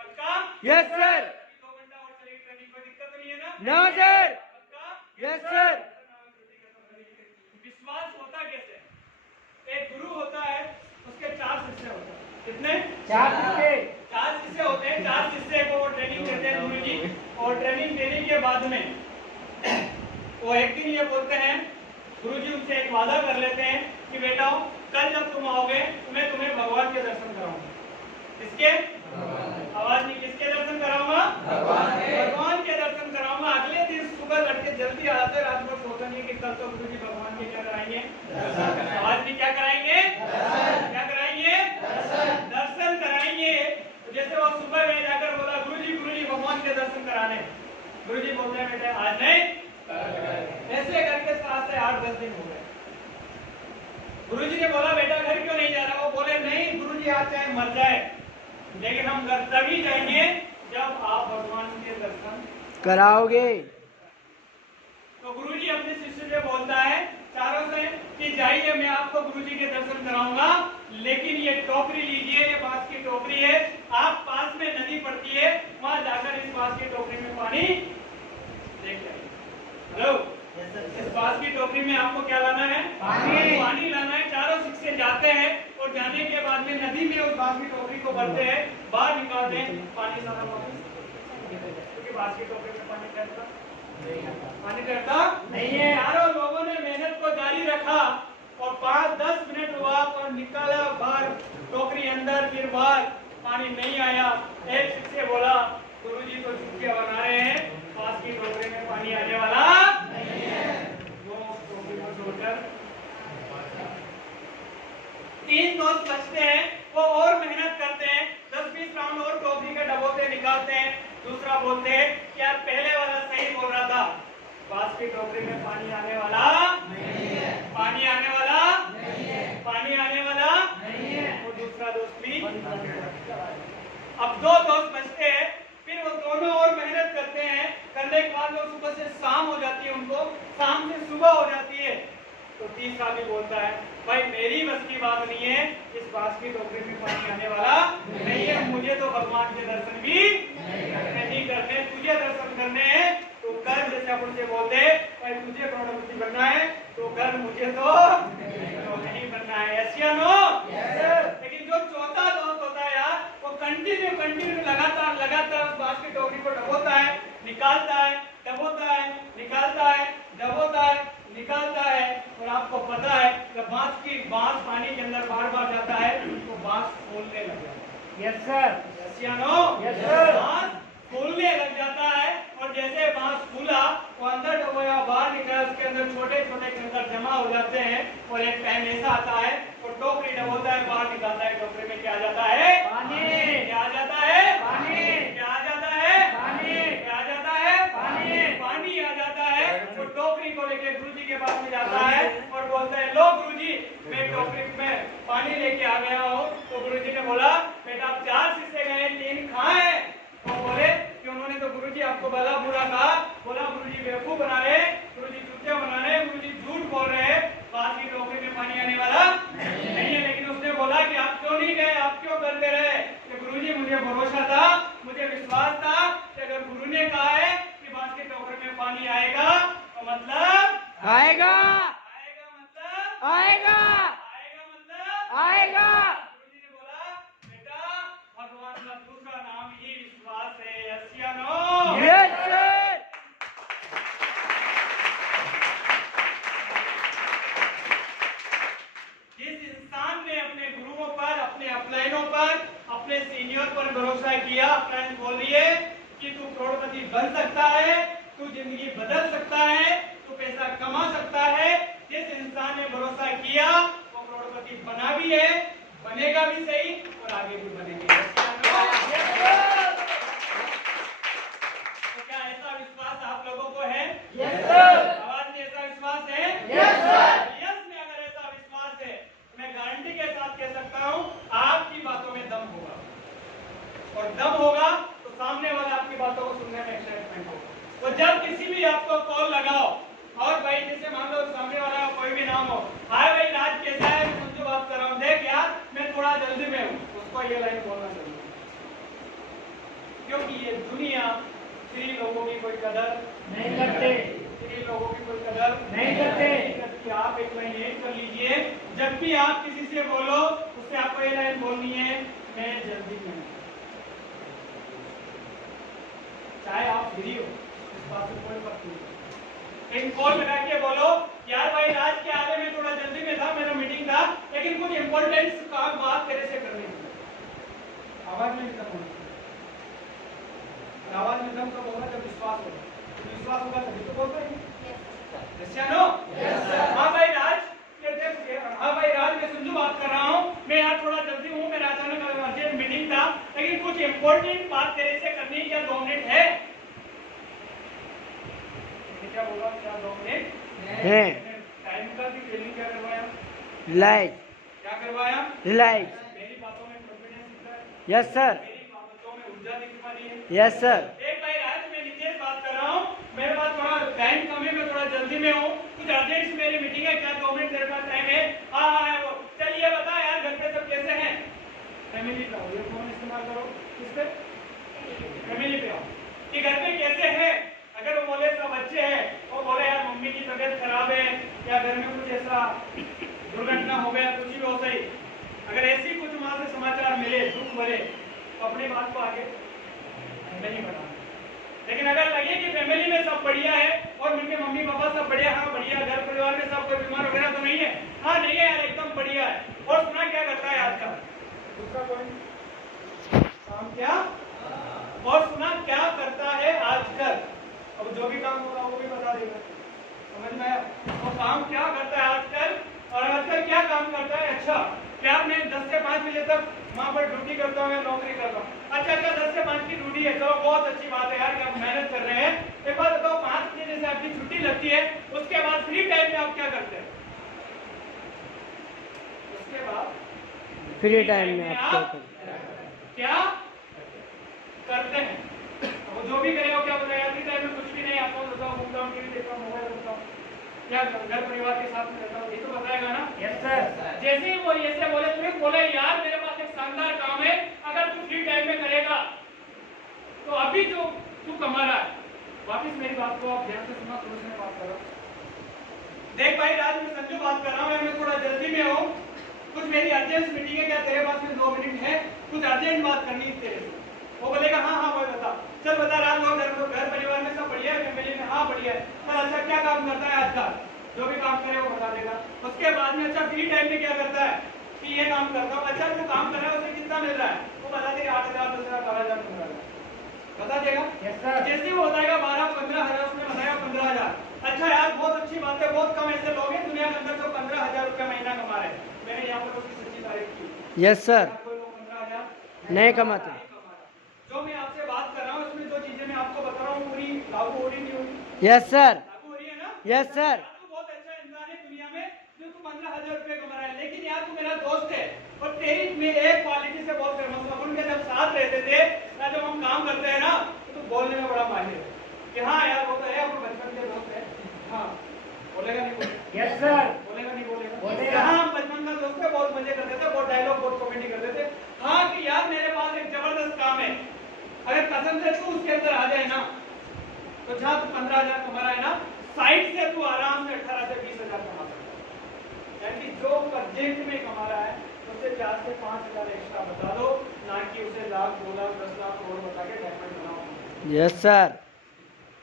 पक्का? Yes sir. 2 घंटा और चलेगी ट्रेनिंग, कोई दिक्कत तो नहीं है ना? No sir. पक्का? Yes sir. विश्वास होता कैसे? एक गुरु होता है, उसके 4 शिष्य होते हैं। कितने? 4 हिस्से। 4 शिष्य होते हैं। 4 शिष्य को वो ट्रेनिंग देते हैं गुरु जी, और ट्रेनिंग देने के बाद में वो एक दिन ये बोलते हैं, गुरु जी उनसे एक वादा कर लेते हैं कि बेटा कल जब तुम आओगे मैं तुम्हें भगवान के दर्शन कराऊंगा। किसके? आवाज नहीं, किसके दर्शन कराऊंगा? भगवान के दर्शन कराऊंगा। अगले दिन सुबह लड़के जल्दी आते, रात भर सोते नहीं कि कल तो गुरु जी भगवान के क्या कराएंगे? आवाज नहीं, क्या कराएंगे? क्या कराएंगे? दर्शन कराएंगे। तो जैसे वो सुबह में जाकर बोला गुरु जी भगवान के दर्शन कराने, गुरु जी बोलते हैं बेटा आज नहीं, ऐसे करके 7 से 8 10 दिन हो गए। गुरु जी ने बोला बेटा घर क्यों नहीं जा रहा? वो बोले नहीं गुरु जी आज चाहे मर जाए लेकिन हम घर तभी जाएंगे जब आप भगवान के दर्शन कराओगे। तो गुरु जी अपने शिष्य से बोलता है चारों से कि जाइए मैं आपको गुरुजी के दर्शन कराऊंगा, लेकिन ये टोकरी लीजिए, ये बांस की टोकरी है, आप पास में नदी पड़ती है, वहां जाकर इस बांस की टोकरी में पानी लेके आइए। हेलो, इस बांस की टोकरी में आपको क्या लाना है? पानी लाना है। चारों शिष्य जाते हैं और जाने के बाद में नदी में उस बांस की टोकरी को भरते हैं, बाहर निकालते हैं, पानी सारा वापस, क्योंकि बांस की टोकरी में पानी रहता नहीं है। चारों लोगों ने मेहनत को जारी रखा और 5-10 मिनट हुआ और निकाला बाहर टोकरी अंदर, फिर बाहर, पानी नहीं आया। एक शिष्य बोला गुरुजी तो झूठे बना रहे हैं, बांस की टोकरी में पानी आने वाला नहीं है। वो टोकरी को छोड़कर 3 दोस्त बचते हैं, वो और मेहनत करते हैं, 10-20 राउंड और टोकरी के डबोते निकालते हैं। दूसरा बोलते हैं कि यार पहले वाला सही बोल रहा था, बांस की टोकरी में पानी आने वाला नहीं है, पानी आने वाला नहीं है, पानी आने वाला नहीं है। और दूसरा दोस्त भी। अब 2 दोस्त बचते हैं, फिर वो दोनों और मेहनत करते हैं, करने के बाद वो सुबह से शाम हो जाती है, उनको शाम से सुबह हो जाती है, तो तीसरा भी बोलता है भाई मेरी बस की बात नहीं है, इस बांस की टोकरी में पानी आने वाला नहीं है, मुझे तो भगवान के दर्शन भी नहीं करने, तुझे दर्शन करने हैं तो कर, जैसे अपन से बोलते हैं भाई तुझे करोड़पति बनना है तो कर, मुझे तो नहीं बनना है। यस या नो? लेकिन जो चौथा दोस्त होता है यार, वो कंटिन्यू लगातार उस बांस की टोकरी को डबोता है, निकालता है, डबोता है, निकालता है, डबोता है, निकालता है। और आपको पता है कि बांस पानी के अंदर बार जाता है तो बांस फूलने लग जाता है। Yes sir. यस या नो? Yes sir. बांस फूलने लग जाता है, और जैसे बांस फूला वो अंदर डबोया बाहर निकला, उसके अंदर छोटे छोटे कंकर जमा हो जाते हैं, और एक टाइम ऐसा आता है और टोकरी डबोता है, बाहर निकालता है, टोकरी में क्या आ जाता है? पानी। क्या आ जाता है? पानी। क्या आ जाता है? पानी। क्या आ जाता है? पानी। पानी आ जाता है। वो टोकरी को लेके गुरुजी के पास में जाता है और बोलता है लो गुरुजी, मैं टोकरी में पानी लेके आ गया हूँ। तो गुरुजी ने बोला बेटा आप 4 शिष्य गए, 3 खाए। तो बोले कि उन्होंने तो गुरुजी आपको भला बुरा कहा। बोला गुरुजी बेवकूफ बना रहे, गुरुजी झूठे बना रहे, गुरुजी झूठ बोल रहे हैं, बांस की टोकरी में पानी आने वाला नहीं है। लेकिन उसने बोला कि आप क्यों नहीं गए, आप क्यों करते रहे? कि गुरुजी मुझे भरोसा था, मुझे विश्वास था कि अगर गुरु ने कहा है कि बांस की टोकरी में पानी आएगा तो मतलब आएगा, मतलब आएगा, मतलब आएगा। गुरुजी ने बोला बेटा भगवान का दूसरा नाम ही विश्वास है। यस या नो? Yes sir. जिस इंसान ने अपने गुरुओं पर, अपने अपलाइनों पर, अपने सीनियर पर भरोसा किया, अपलाइन बोल रही है कि तू करोड़पति बन सकता है, तू जिंदगी बदल सकता है, तू पैसा कमा सकता है, जिस इंसान ने भरोसा किया वो करोड़पति बना भी है, बनेगा भी सही और आगे भी बनेगा। तो क्या ऐसा विश्वास आप लोगों को है? Yes sir. आवाज में ऐसा विश्वास है? Yes sir. यस में अगर ऐसा विश्वास है, मैं गारंटी के साथ कह सकता हूँ आपकी बातों में दम होगा, और दम होगा तो सामने वाले आपकी बातों को सुनने में एक्साइटमेंट होगा। तो जब किसी भी आपको कॉल लगाओ, और भाई जैसे मान लो सामने वाला का कोई भी नाम हो, हाय भाई राज कैसा है, मैं तुमसे बात कर रहा हूँ, देख यार मैं थोड़ा जल्दी में हूँ, उसको ये लाइन बोलना चाहिए। क्योंकि ये दुनिया फ्री लोगों की कोई कदर नहीं करते। फ्री लोगों की कोई कदर नहीं करते। कि आप एक लाइन ये कर लीजिए, जब भी आप किसी से बोलो उससे आपको ये लाइन बोलनी है, मैं जल्दी में हूं। चाहे आप फ्री हो, इस बात से कोई फर्क नहीं। लेकिन कॉल लगा के बोलो यार भाई राज के आगे में थोड़ा जल्दी में था, मेरा मीटिंग था, लेकिन कुछ इंपॉर्टेंट काम बात तेरे से करनी है। आवाज में दम होना, आवाज में दम कब होगा? जब विश्वास होगा। विश्वास होगा तभी तो बोलते हैं। नो? हाँ भाई राज, हाँ भाई राज मैं संजू बात कर रहा हूँ, मैं यहाँ थोड़ा जल्दी हूँ, मेरा अचानक अर्जेंट मीटिंग था, लेकिन कुछ इम्पोर्टेंट बात तेरे से करनी है, क्या 2 मिनट है? क्या बोला? क्या 2 मिनट है? टाइम का भी ट्रेनिंग क्या करवाया? लाइट, क्या करवाया? लाइट। मेरी बातों में कॉन्फिडेंस दिखता है, यस सर। मेरी बातों में ऊर्जा दिख पा रही है। Yes sir. एक भाई राज मैं नितेश बात कर रहा हूँ, मेरे पास थोड़ा टाइम कम है, मैं थोड़ा जल्दी में हूँ, कुछ अर्जेंट मेरी मीटिंग है, क्या 2 मिनट तेरे पास टाइम है? हाँ है वो। चलिए बता यार, घर पे सब कैसे हैं? फैमिली पे आओ, ये फोन इस्तेमाल करो, किस पे? फैमिली पे आओ कि घर पे कैसे है। अगर वो बोले सब अच्छे हैं, वो बोले यार मम्मी की तबीयत खराब है या घर में कुछ ऐसा दुर्घटना हो गया, कुछ भी हो सही, अगर ऐसी कुछ वहां से समाचार मिले दुख भरे, तो अपनी बात को आगे नहीं बढ़ाना। लेकिन अगर लगे कि फैमिली में सब बढ़िया है और उनके मम्मी पापा सब बढ़िया, हाँ बढ़िया, घर परिवार में सब कोई बीमार वगैरह तो नहीं है, हाँ नहीं है यार एकदम बढ़िया है। और सुना क्या करता है आजकल? दूसरा पॉइंट, काम क्या? और सुना क्या करता है आजकल? अब जो भी काम होगा वो भी बता देगा, समझ में आया? तो काम क्या करता है आजकल, और आजकल क्या काम करता है? अच्छा क्या मैं 10 से 5 बजे तक वहाँ पर ड्यूटी करता हूँ या नौकरी करता हूँ? अच्छा 10 से 5 की ड्यूटी है, चलो बहुत अच्छी बात है यार कि आप मेहनत कर रहे हैं। एक बात बताओ, 5 बजे से आपकी छुट्टी लगती है, उसके बाद फ्री टाइम में आप क्या करते हैं? उसके बाद फ्री टाइम में आप क्या करते हैं? वो जो भी करेगा क्या बताएगा? फ्री टाइम में कुछ भी नहीं, आपको बताओ घूमता हूँ, टीवी देखता हूँ, मोबाइल देखता हूँ, या घर परिवार के साथ में रहता हूँ, ये तो बताएगा ना? Yes sir. जैसे ही वो ऐसे बोले, तुम्हें बोले यार मेरे पास एक शानदार काम है, अगर तू फ्री टाइम में करेगा तो अभी जो तू कमा रहा है, वापिस मेरी बात को आप ध्यान से सुना, समझने बात करो। देख भाई राज, मैं संजू बात कर रहा हूँ, मैं थोड़ा जल्दी में हूँ, कुछ मेरी अर्जेंट मीटिंग है, क्या तेरे पास में 2 मिनट है? कुछ अर्जेंट बात करनी है तेरे से। वो बोलेगा हाँ हाँ भाई बता। चल बता राज, घर परिवार में सब बढ़िया है? फैमिली में हाँ बढ़िया है। तो अच्छा क्या काम करता है आजकल? जो भी काम करे वो बता देगा। उसके बाद में अच्छा फ्री टाइम में क्या करता है? कि ये काम करता हूँ। अच्छा जो काम कर रहा है उसे कितना मिल रहा है? वो बता देगा 8,000, 10,000, 12,000, 15,000 बता देगा। Yes sir. जैसे ही वो बताएगा 12-15,000, उसमें बताएगा 15,000। अच्छा यार बहुत अच्छी बात है, बहुत कम ऐसे लोग हैं दुनिया के अंदर जो 15,000 रुपया महीना कमा रहे हैं। मैंने यहाँ पर उसकी सच्ची तारीफ की। Yes sir. कोई लोग 15,000 नहीं कमाते। जो मैं आपसे बात कर रहा हूँ, इसमें जो चीजें मैं आपको बता रहा हूँ पूरी लागू हो रही नहीं हो रही? Yes sir. लागू हो रही है ना? Yes sir. तू बहुत अच्छा इंसान है दुनिया में जो तू 15,000 रुपए कमा रहा है, लेकिन यार तू मेरा दोस्त है और तेरी में एक क्वालिटी से बहुत फेमस हूँ। उनके जब साथ रहते थे ना, जब हम काम करते हैं ना, तो तू बोलने में बड़ा माहिर है कि हाँ यार वो तो है, अपने बचपन के दोस्त है। हाँ बोलेगा नहीं बोलेगा? Yes sir. बोलेगा नहीं बोलेगा? बोलेगा। हाँ बचपन का दोस्त है, बहुत मजे करते थे, बहुत डायलॉग, बहुत कॉमेडी करते थे। हाँ कि यार मेरे पास एक जबरदस्त काम है, अगर कसम से तू उसके अंदर आ जाए ना, तो जहाँ तू 15,000 कमा रहा है ना, साइड से तू आराम से 18 से 20,000 कमा सकता है। यानी जो प्रोजेक्ट में कमा रहा है उसे 4 से 5,000 एक्स्ट्रा बता दो, ना कि उसे लाख, 2 लाख, 10 लाख करोड़ बता के डायमंड बनाओ। Yes sir.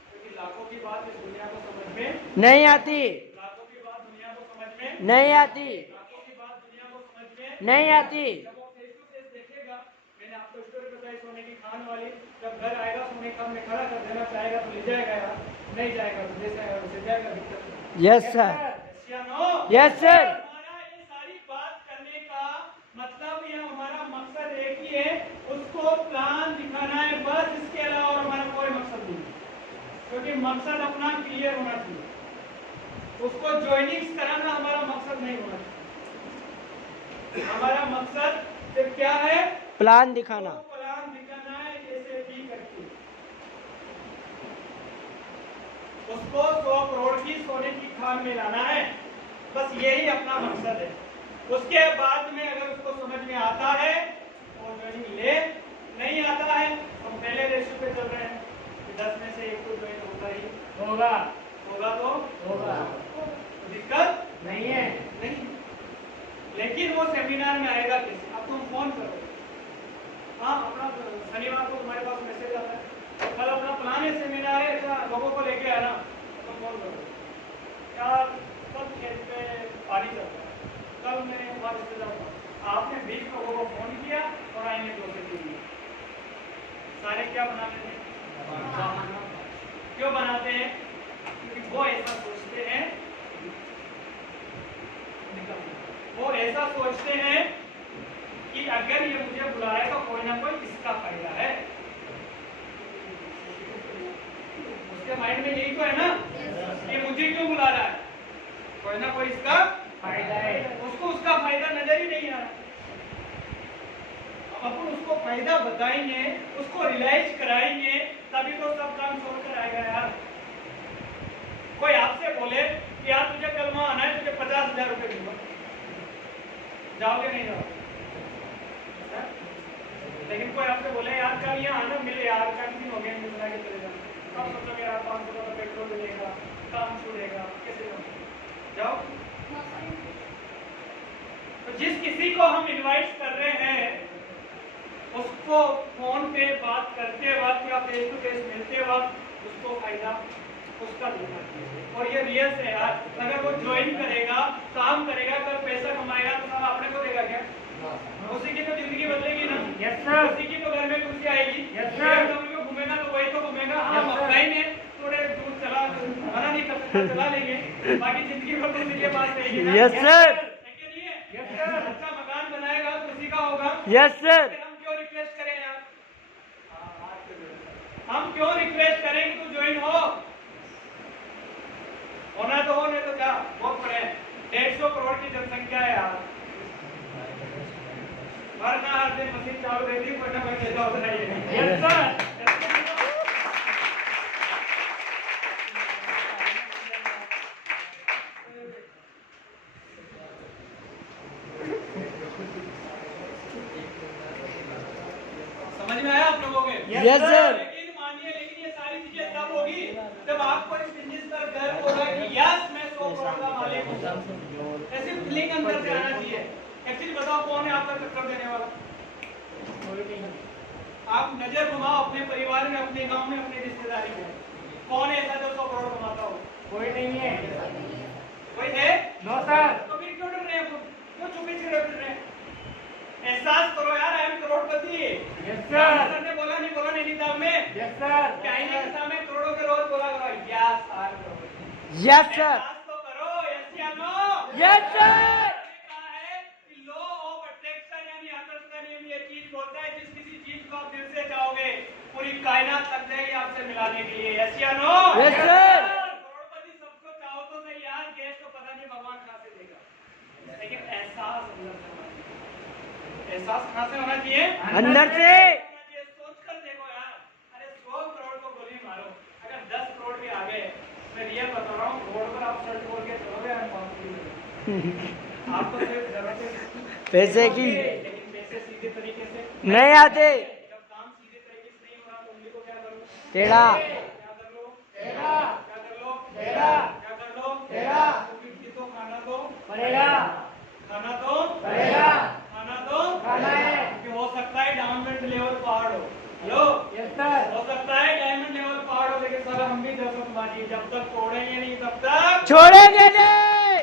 क्योंकि लाखों की बात इस दुनिया को समझ में नहीं आती। लाखों की बात दुनिया को समझ में नहीं आती। लाखों की बात दुनिया को समझ में नहीं आती। जब वो फेस टू फेस देखेगा, मैंने आपको स्टोरी बताई सोने की खान वाली, जब घर आएगा सोने खान में खड़ा कर देना चाहेगा तो ले जाएगा यार, नहीं जाएगा तो जैसे आएगा वैसे जाएगा, दिक्कत नहीं। Yes sir. Yes या no? Yes sir. हमारा ये सारी बात करने का मतलब या हमारा मकसद एक ही है, उसको प्लान दिखाना है बस, इसके अलावा और हमारा कोई मकसद नहीं। क्योंकि मकसद अपना क्लियर होना चाहिए, उसको ज्वाइनिंग्स कराना हमारा मकसद नहीं होना चाहिए। हमारा मकसद सिर्फ क्या है? प्लान दिखाना। प्लान दिखाना है, जैसे भी करके उसको 100 करोड़ की सोने की खान में लाना है, बस यही अपना मकसद है। उसके बाद में अगर उसको समझ में आता है वो ज्वाइनिंग ले, नहीं आता है हम पहले रेशियो पे चल रहे हैं कि 10 में से 1 तो ज्वाइन होगा ही होगा। होगा तो होगा। दिक्कत नहीं है। नहीं। लेकिन वो सेमिनार में आएगा कैसे? अब तुम फोन करो, हाँ अपना शनिवार को तुम्हारे पास मैसेज आता है, कल अपना प्लान है सेमिनार है, अच्छा लोगों को लेके आना, तुम फोन करो यार कल खेत पे पानी चल रहा है, कल मैंने वहाँ रिश्तेदार हुआ, आपने 20 लोगों को फोन किया और आएंगे 2 से 3 लोग। सारे क्या बनाते हैं? क्यों बनाते हैं? क्योंकि वो ऐसा सोचते हैं, वो ऐसा सोचते हैं कि अगर ये मुझे बुला रहा है तो कोई ना कोई इसका फायदा है। उसके माइंड में यही तो है ना कि मुझे क्यों बुला रहा है, कोई ना कोई इसका फायदा है। उसको उसका फायदा नजर ही नहीं आ रहा। अब अपन उसको फायदा बताएंगे, उसको रियलाइज कराएंगे, तभी तो सब काम छोड़कर आएगा यार। कोई आपसे 50,000 रुपये दूंगा, जाओगे नहीं जाओगे? लेकिन कोई आपसे बोले यार कल यहाँ आना मिले यार, काफी दिन हो गए मिल के चले जाओ, अब सोचो मेरा 500 का पेट्रोल मिलेगा, काम छूटेगा, कैसे जाओ? तो जिस किसी को हम इनवाइट कर रहे हैं उसको फोन पे बात करते वक्त या फेस टू फेस मिलते वक्त उसको फायदा उसका देना चाहिए। और ये रियल से यार, अगर वो ज्वाइन करेगा, काम करेगा, अगर पैसा कमाएगा तो सारा अपने को देगा क्या? उसी की तो जिंदगी बदलेगी ना। Yes sir. उसी की तो घर में कुर्सी आएगी। Yes sir. घूमेगा तो वही तो घूमेगा। हम ऑफलाइन है, थोड़े दूर चला मना नहीं कर सकते, चला लेंगे, बाकी जिंदगी भर तो उसी के पास रहेगी ना। Yes sir. Yes sir. अच्छा मकान बनाएगा तो उसी का होगा। Yes sir. हम क्यों रिक्वेस्ट करें यार? हम क्यों रिक्वेस्ट करें कि तू ज्वाइन हो? होना तो हो, नहीं तो क्या बहुत पड़े। 150 करोड़ की जनसंख्या है यार, वरना हर दिन मशीन चालू रहती है, वरना कोई पैसा होता नहीं है। Yes sir. समझ में आया आप लोगों के? Yes sir. लेकिन मानिए, लेकिन ये सारी चीजें तब होगी जब आपको इस बिजनेस पर गर्व होगा कि यस मैं 100 करोड़ का मालिक हूँ। ऐसी फीलिंग अंदर से आना चाहिए। एक्चुअली बताओ कौन है आपका टक्कर देने वाला? आप नजर घुमाओ अपने परिवार में, अपने गांव में, अपने रिश्तेदारी में, कौन है ऐसा जो 100 करोड़ कमाता हो? कोई नहीं है। कोई है? No sir. तो फिर क्यों डर रहे हैं? क्यों चुपी से डर रहे हैं? एहसास करो यार, I am Crorepati. Yes sir. Sir ने बोला नहीं, बोला नैनीताल में? Yes sir. कहने के सामने करोड़ों के रोज बोला करो यस सर। Yes sir. एहसास तो करो, यस या नो? Yes sir. कहा है कि लॉ ऑफ अट्रैक्शन यानी आकर्षण का नियम ये चीज बोलता है, जिस किसी चीज को आप दिल से चाहोगे पूरी कायनात लग जाएगी आपसे मिलाने के लिए। यस या नो? Yes sir. करोड़पति सबको चाहो तो सही यार, गैस तो पता नहीं भगवान कहाँ से देगा, लेकिन एहसास अंदर से होना चाहिए। एहसास कहाँ से होना चाहिए? अंदर से। सोच कर देखो यार, अरे 100 करोड़ को गोली मारो, अगर 10 करोड़ भी आ गए, मैं रियल बता रहा हूँ, रोड पर आप शर्ट खोल के चलोगे आपको सिर्फ जरूरत है पैसे की, लेकिन पैसे सीधे तरीके से नहीं आते। जब काम सीधे तरीके से नहीं हो रहा तो उंगली को क्या करो? टेढ़ा। क्या कर लो? टेढ़ा। क्या कर लो? टेढ़ा। क्या कर लो? टेढ़ा। तो खाना दो पड़ेगा। खाना दो पड़ेगा। खाना दो खाना है। कि हो सकता है डायमंड लेवल पहाड़ हो। Hello, yes sir. हो सकता है डायमंड लेवल पहाड़ हो, लेकिन सर हम भी दहशतवादी, जब तक तोड़ेंगे नहीं तब तक छोड़ेंगे नहीं,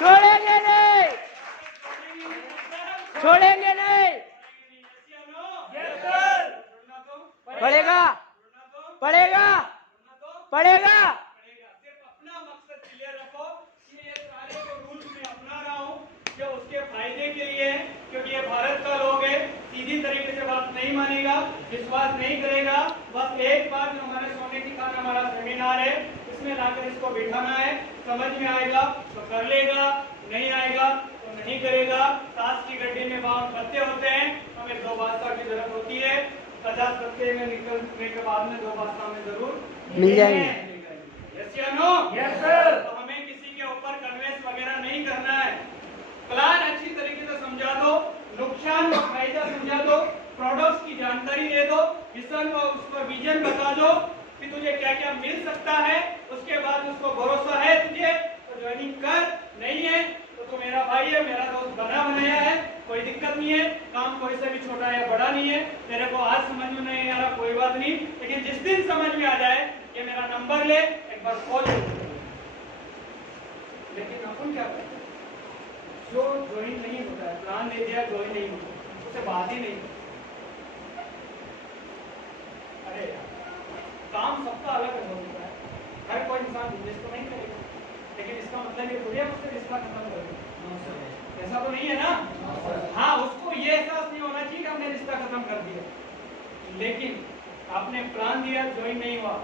छोड़ेंगे नहीं, छोड़ेंगे नहीं। Yes sir. पड़ेगा, पड़ेगा, पड़ेगा। सिर्फ अपना मकसद क्लियर रखो कि ये सारे जो रूल्स मैं अपना रहा हूँ ये उसके फायदे के लिए है, क्योंकि ये भारत का लोग है, सीधी तरीके से बात नहीं मानेगा, विश्वास नहीं करेगा। बस एक बार जो हमारे सोने की खान हमारा सेमिनार है, इसमें लाकर इसको बिठाना है, समझ में आएगा तो कर लेगा, नहीं आएगा तो नहीं करेगा। सास की गड्डी में 52 पत्ते होते हैं, हमें 2 बादशाह की जरूरत होती है। 50 पत्ते में निकलने के बाद में 2 बादशाह में जरूर मिल जाएंगे। यस या नो? Yes sir. तो हमें किसी के ऊपर कन्वेंस वगैरह नहीं करना है। प्लान अच्छी तरीके से समझा दो, नुकसान और फायदा समझा दो, प्रोडक्ट्स की जानकारी दे दो, मिशन और उसका विजन बता दो कि तुझे क्या क्या मिल सकता है। उसके बाद उसको भरोसा है तुझे तो ज्वाइनिंग कर, नहीं है तो तू मेरा भाई है, मेरा दोस्त बना बनाया है, कोई दिक्कत नहीं है। काम कोई से भी छोटा या बड़ा नहीं है। तेरे को आज समझ में नहीं आ रहा कोई बात नहीं, लेकिन जिस दिन समझ में आ जाए ये मेरा नंबर ले, एक बार कॉल। लेकिन अपन क्या करते हैं, जो ज्वाइन नहीं होता है, प्लान दे दिया ज्वाइन नहीं होता, उससे बात ही नहीं। अरे काम सबका अलग अलग होता है, हर कोई इंसान बिजनेस तो नहीं करेगा, लेकिन इसका मतलब ये थोड़ी है उससे रिश्ता खत्म कर दो, ऐसा तो नहीं है ना। हाँ, उसको ये एहसास नहीं होना चाहिए कि हमने रिश्ता खत्म कर दिया, लेकिन आपने प्लान दिया ज्वाइन नहीं हुआ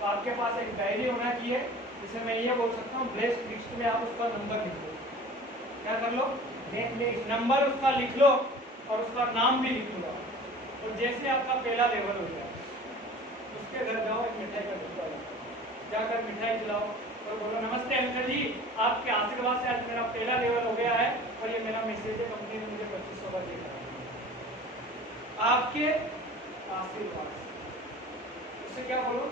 तो आपके पास एक डायरी होना चाहिए, जिसे मैं ये बोल सकता हूँ ब्लेस्ड लिस्ट में आप उसका नंबर लिख लो। क्या कर लो? नंबर उसका लिख लो और उसका नाम भी लिख लो। और जैसे आपका पहला लेवल हो गया, उसके घर जाओ, एक मिठाई का डिब्बा लाओ, जाकर मिठाई खिलाओ, और बोलो नमस्ते अंकल जी, आपके आशीर्वाद से आज मेरा पहला लेवल हो गया है और ये मेरा मैसेज है, कंपनी ने मुझे 2500 का दिया आपके आशीर्वाद से। उससे क्या बोलो,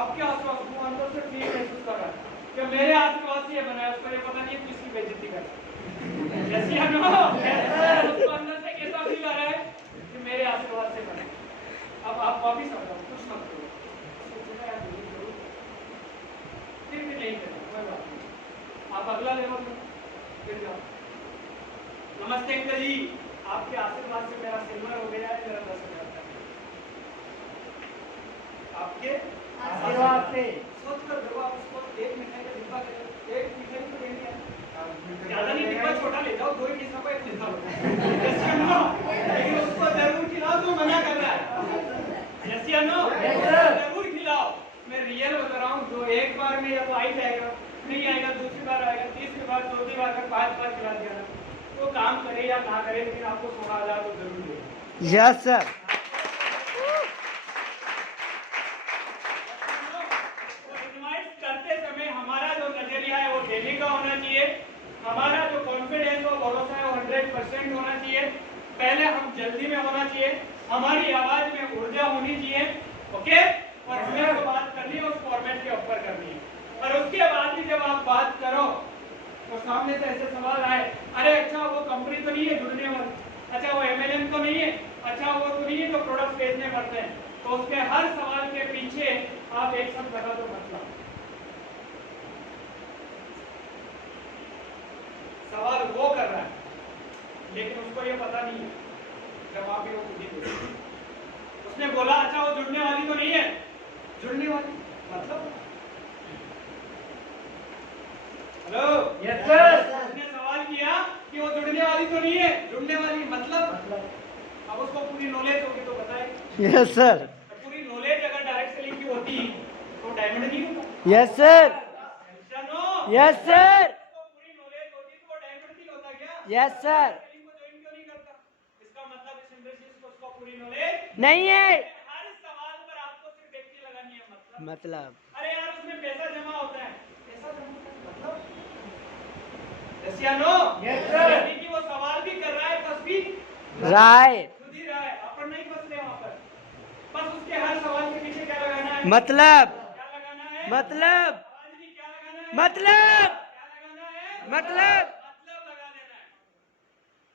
आपके आशीर्वाद से वो अंदर से फील महसूस कर रहा है कि मेरे आशीर्वाद से ये बना है, उसको ये पता नहीं है किसकी बेइज्जती कर जैसी है ना, उसको अंदर से कैसा फील आ रहा है कि मेरे आशीर्वाद से बना। अब आप वापिस आ जाओ, कुछ मत करो, फिर भी नहीं करना, कोई बात नहीं, आप अगला लेवल में फिर जाओ। नमस्ते अंकल जी, आपके आशीर्वाद से मेरा सिल्वर हो गया है, मेरा 10,000 का। आपके आशीर्वाद से सोच कर देखो, आप उसको एक मिठाई का डिब्बा दे, एक मिठाई तो देंगे, ज्यादा नहीं, डिब्बा छोटा ले जाओ, 2 ही किस्म का एक ले जाओ, लेकिन उसको जरूर खिलाओ, जो मना कर रहा है, यस या नो, जरूर खिलाओ। मैं रियल बता रहा हूँ, जो एक बार में या तो आ ही जाएगा, नहीं आएगा, दूसरी बार आएगा, तीसरी बार, चौथी बार, 5 बार खिला दिया ना, तो काम करे या ना करे, लेकिन आपको 16,000 तो जरूर देगा। Yes sir. करते समय हमारा जो नजरिया है वो देने का होना चाहिए, हमारा जो कॉन्फिडेंस और भरोसा है वो 100% होना चाहिए। पहले हम जल्दी में होना चाहिए, हमारी आवाज में ऊर्जा होनी चाहिए, ओके, और हमें जो बात करनी है उस फॉर्मेट के ऊपर करनी है। और उसके बाद भी जब आप बात करो तो सामने से ऐसे सवाल आए, अरे अच्छा वो कंपनी तो नहीं है जुड़ने वाली, अच्छा वो MLM तो नहीं है, अच्छा वो तो नहीं है जो प्रोडक्ट बेचने पड़ते हैं, तो उसके हर सवाल के पीछे आप एक शब्द लगा दो, मतलब। सवाल वो कर रहा है लेकिन उसको ये पता नहीं है, जवाब भी वो खुद ही देगा। उसने बोला अच्छा वो जुड़ने वाली तो नहीं है, जुड़ने वाली मतलब, हेलो, यस सर। उसने सवाल किया कि वो जुड़ने वाली तो नहीं है, जुड़ने वाली मतलब, अब उसको पूरी नॉलेज होगी तो बताए। Yes sir. पूरी नॉलेज अगर डायरेक्ट सेलिंग की होती तो डायमंड नहीं होता। Yes sir. चलो, यस सर। उसको पूरी नॉलेज होती तो वो डायमंड नहीं होता क्या? Yes sir. सेलिंग को ज्वाइन क्यों नहीं करता? इसका मतलब इस इंडस्ट्री को उसको पूरी नॉलेज नहीं है, हर सवाल पर आपको सिर्फ एक ही लगानी है, मतलब। अरे यार उसमें पैसा जमा होता है, पैसा जमा होता है मतलब, यस या नो? Yes sir. यानी कि वो सवाल भी कर रहा है, फंस भी राय, खुद ही रहा है, अपन नहीं फंस रहे वहां पर। बस उसके हर सवाल के पीछे क्या लगाना है, मतलब। क्या लगाना है, मतलब। आवाज में क्या लगाना है, मतलब। क्या लगाना है, मतलब। मतलब लगा देना है।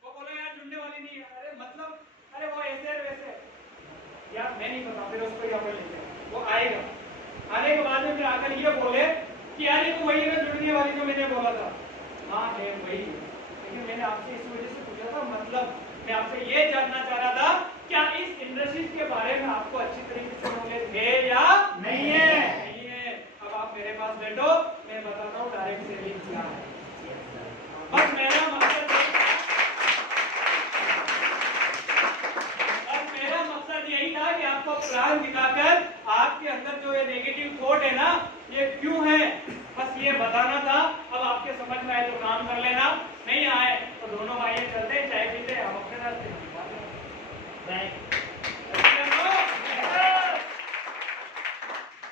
वो बोला यार जुड़ने वाली नहीं है, अरे मतलब, अरे वो ऐसे है वैसे है। यार मैं नहीं पता, फिर उसको यहाँ पर लेके वो आएगा, आने के बाद में फिर आकर ये बोले कि यार ये तो वही है जुड़ने वाली जो मैंने बोला था। हाँ है वही है, लेकिन मैंने आपसे इस वजह से पूछा था, मतलब मैं आपसे ये जानना चाह रहा था क्या इस इंडस्ट्री के बारे में आपको अच्छी तरीके से नॉलेज है या नहीं है। नहीं है। अब आप मेरे पास बैठो, मैं बताता हूँ डायरेक्ट सेलिंग क्या है। बस मेरा मकसद यही था कि आपको प्लान दिखाकर आपके अंदर जो ये नेगेटिव थॉट है ना, ये क्यों है, बस ये बताना था। अब आपके समझ में आए तो काम कर लेना, नहीं आए तो दोनों भाई चलते चाय पीते, हम अपने रास्ते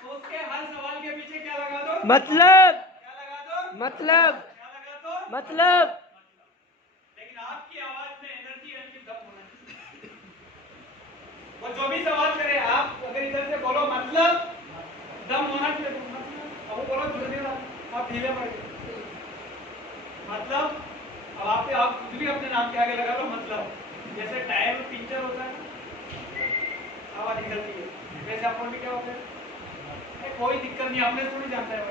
तो उसके हर सवाल के पीछे क्या लगा दो, मतलब। क्या लगा दो, मतलब। क्या लगा दो, मतलब। लेकिन आपकी आवाज में एनर्जी यानी दम होना चाहिए। वो जो भी सवाल करे आप अगर इधर से बोलो मतलब, दम होना चाहिए, मतलब अब वो बोलो जुड़ने वाला, आप ढीले पड़ गए, मतलब अब आप कुछ भी अपने नाम के आगे लगा लो, मतलब जैसे टायर में पंचर होता है आवाज निकलती है, वैसे अपन भी क्या होता है, कोई दिक्कत नहीं, आपने थोड़ी जानता है,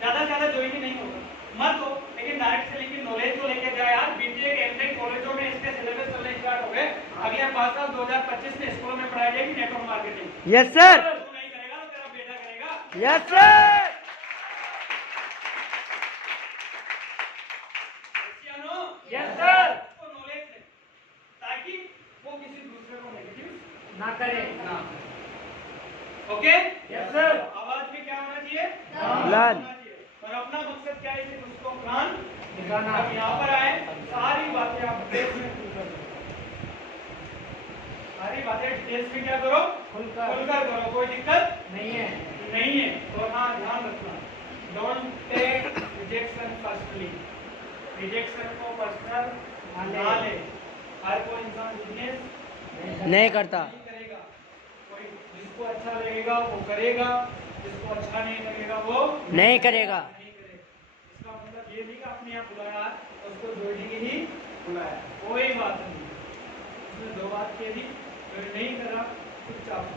ज्यादा से ज्यादा ज्वाइन ही नहीं होगा, मत हो, लेकिन डायरेक्ट से लेकिन नॉलेज को लेके जाए यार। बीटीए के एमटेक कॉलेजों में इसके सिलेबस चलने स्टार्ट हो गए, अगले 5 साल 2025 में स्कूलों में पढ़ाई जाएगी नेटवर्क मार्केटिंग। Yes sir. तू नहीं करेगा तो तेरा बेटा करेगा। Yes sir. Yes sir. उसको नॉलेज है ताकि वो किसी दूसरे को नेगेटिव ना करे। ना। Okay, yes sir. आवाज में क्या होना चाहिए, प्लान। होना चाहिए। और अपना मकसद क्या है, सिर्फ उसको प्लान दिखाना। अब यहाँ पर आए, सारी बातें आप डिटेल्स में खुलकर करो, सारी बातें डिटेल्स में क्या करो, खुलकर करो, कोई दिक्कत नहीं है। नहीं है। और हाँ ध्यान रखना, डोंट रिजेक्शन पर्सनली, रिजेक्शन को पर्सनल ना ले। हर कोई इंसान बिजनेस नहीं करता। नहीं करेगा, कोई जिसको अच्छा लगेगा वो करेगा, जिसको अच्छा नहीं लगेगा वो नहीं करेगा। नहीं करेगा। इसका मतलब ये नहीं कि आपने यहाँ बुलाया उसको जोड़ने के ही बुलाया, कोई बात नहीं। उसने दो बात कह दी, अगर नहीं करा चुपचाप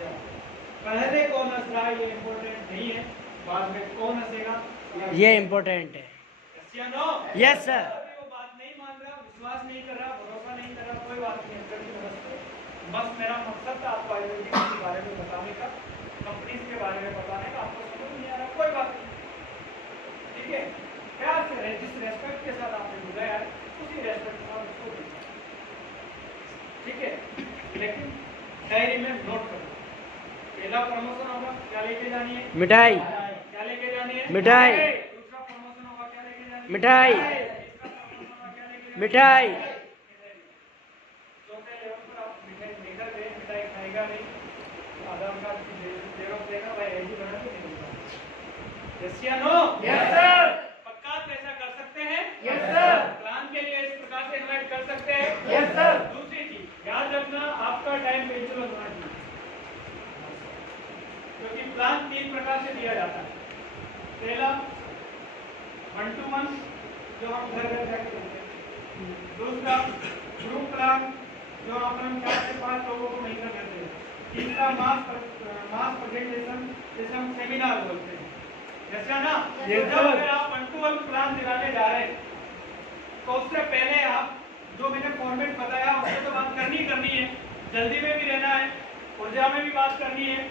जाओ। पहले कौन हंस रहा है ये इम्पोर्टेंट नहीं है, बाद में कौन हंसेगा ये इम्पोर्टेंट है। Yes या no? Yes sir. अभी वो बात नहीं मान रहा, विश्वास नहीं कर रहा, भरोसा नहीं कर रहा, कोई बात नहीं है। बस मेरा मकसद था आपको आयुर्वेदिक के बारे में बताने का, कंपनीज के बारे में बताने का। आपको समझ नहीं आ रहा, कोई बात नहीं, ठीक है। प्यार से जिस रेस्पेक्ट के साथ आपने बुलाया है उसी रेस्पेक्ट के साथ उसको दीजिए, ठीक है। लेकिन डायरी में नोट करो, पहला प्रमोशन होगा क्या लेके जानी है? मिठाई। क्या लेके जानी है? मिठाई। दूसरा प्रमोशन होगा क्या लेके जानी है? मिठाई। तीसरा प्रमोशन होगा क्या लेके जानी है? मिठाई। चौथे लेवल पर आप मिठाई लेकर गए, मिठाई खाएगा नहीं, आधार कार्ड की जेरोक्स देगा भाई, आईडी बना के देगा। यस या नो? Yes sir. पक्का पैसा कर सकते हैं? Yes sir. प्लान के लिए इस प्रकार से इनवाइट कर सकते हैं? Yes sir. दूसरी चीज याद रखना, आपका टाइम पेंचुलर होना चाहिए, क्योंकि प्लान 3 प्रकार से दिया जाता है। पहला 1 to 1 जो हम घर घर जाके करते हैं, दूसरा ग्रुप प्लान जो अपन 4 से 5 लोगों को मिलकर करते हैं, तीसरा मास प्रेजेंटेशन जिसे हम सेमिनार बोलते हैं। जैसे ना जब अगर आप 1 to 1 प्लान दिलाने जा रहे हैं तो उससे पहले आप जो मैंने फॉर्मेट बताया उससे तो बात करनी है, जल्दी में भी रहना है, ऊर्जा में भी बात करनी है,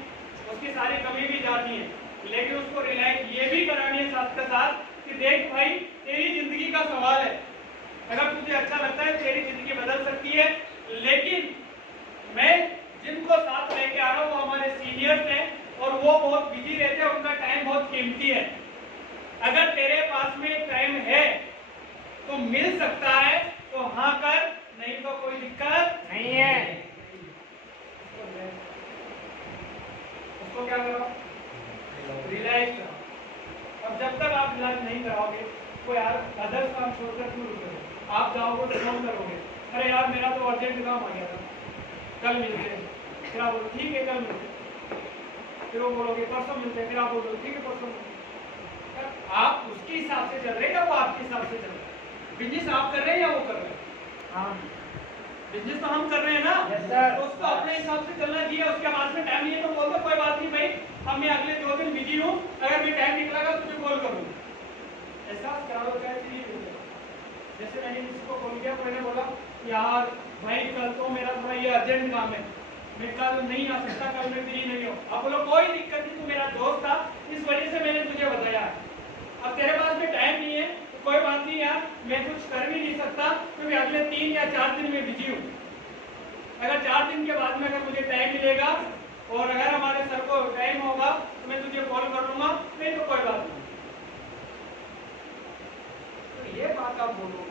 उसकी सारी कमी भी जाननी है, लेकिन उसको रिलाइज ये भी करानी है साथ के साथ कि देख भाई तेरी जिंदगी का सवाल है, अगर तुझे अच्छा लगता है तेरी जिंदगी बदल सकती है, लेकिन मैं जिनको साथ लेके आ रहा हूँ वो हमारे सीनियर्स हैं और वो बहुत बिजी रहते हैं, उनका टाइम बहुत कीमती है। अगर तेरे पास में टाइम है तो मिल सकता है तो हाँ कर, नहीं तो कोई दिक्कत नहीं है। उसको क्या करो? रिलैक्स करो। अब जब तक आप इलाज नहीं कराओगे कोई यार अदर्स काम छोड़कर क्यों रुकोगे? आप जाओगे तो फोन करोगे, अरे यार मेरा तो अर्जेंट काम आ गया था, कल मिलते हैं, फिर आप बोलो ठीक है कल मिलते हैं, फिर वो बोलोगे परसों मिलते हैं, फिर आप बोलोगे ठीक है परसों मिलते हैं। आप उसके हिसाब से चल रहे हैं या वो आपके हिसाब से चल रहे हैं? बिजनेस आप कर रहे हैं या वो कर रहे हैं? हम। बिजनेस तो हम कर रहे हैं ना, Yes, sir. तो उसको अपने हिसाब से चलना चाहिए। उसके पास में टाइम नहीं है तो बोल दो कोई बात नहीं भाई, अब मैं अगले 2 दिन बिजी हूँ, अगर मैं टाइम निकलेगा तो तुझे कॉल करूँगा। एहसास करा लो क्या चीज है। जैसे मैंने किसी को कॉल किया, मैंने बोला यार भाई कल तो मेरा थोड़ा ये अर्जेंट काम है, मैं कल नहीं आ सकता, कल मैं फ्री नहीं हूँ। अब बोलो कोई दिक्कत नहीं, तू मेरा दोस्त था इस वजह से मैंने तुझे बताया, अब तेरे पास में टाइम नहीं है तो कोई बात नहीं यार, मैं कुछ कर भी नहीं सकता क्योंकि अगले 3 या 4 दिन में बिजी हूँ। अगर 4 दिन के बाद में अगर मुझे टाइम मिलेगा और अगर हमारे सर को टाइम होगा तो मैं तुझे कॉल कर लूंगा, नहीं तो कोई बात नहीं। तो ये बात आप बोलो,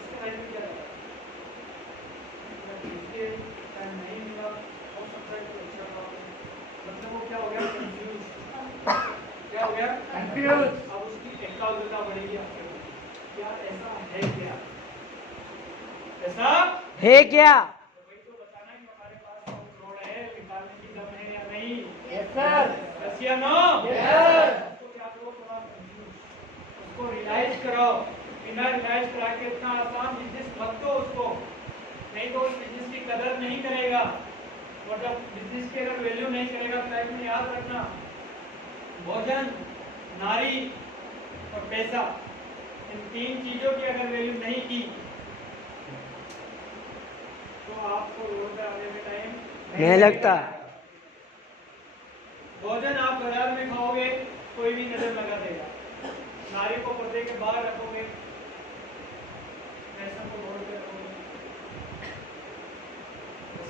उसके टाइम में क्या रहेगा? टाइम नहीं मिला हो सकता है तो अच्छा काम है। मतलब वो क्या हो गया? कंफ्यूज। क्या हो गया? कंफ्यूज। अब उसकी एकाग्रता बढ़ेगी आपके ऊपर। यार ऐसा है क्या? ऐसा है क्या? वही तो बताना कि हमारे पास 100 करोड़ है, निकालने की दम है या नहीं? Yes sir. यस या नो? Yes sir. उसको क्या करो, थोड़ा उसको रियलाइज करो, बिना रियलाइज करा के इतना आसान बिजनेस मत दो उसको, नहीं तो उस बिजनेस की कदर नहीं करेगा। और जब बिजनेस की अगर वैल्यू नहीं करेगा तो लाइफ में याद रखना, भोजन, नारी और पैसा, इन 3 चीजों की अगर वैल्यू नहीं की तो आपको रोड पे आने में टाइम नहीं लगता। भोजन आप बाजार में खाओगे कोई भी नजर लगा देगा, नारी को पर्दे के बाहर रखोगे, पैसा को रोड पे रखोगे।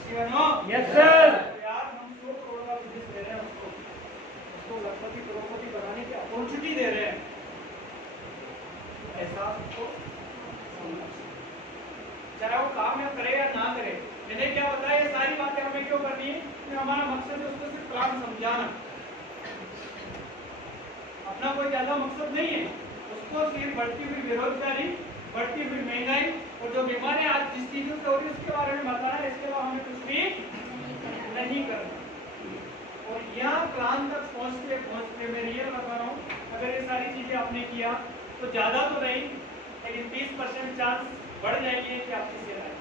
Yes sir. यार हम 100 करोड़ का बिजनेस दे रहे हैं उसको लखपति करोड़पति बनाने की अपॉर्चुनिटी दे रहे हैं, ऐसा उसको समझना चाहिए। चाहे वो काम में करे या ना करे। मैंने क्या बताया, ये सारी बातें हमें क्यों करनी है? कि हमारा मकसद है उसको सिर्फ प्लान समझाना, अपना कोई ज्यादा मकसद नहीं है। उसको सिर्फ बढ़ती हुई बेरोजगारी, बढ़ती हुई महंगाई और जो बीमारियां आज जिस चीजों से हो रही है उसके बारे में बताना है। इसके अलावा हमें कुछ भी नहीं करना। और यहाँ प्लान तक पहुंचते मैं रियल बता रहा हूँ, अगर ये सारी चीजें आपने किया तो ज्यादा तो नहीं लेकिन 30% चांस बढ़ जाएंगे कि आपकी सेल आए।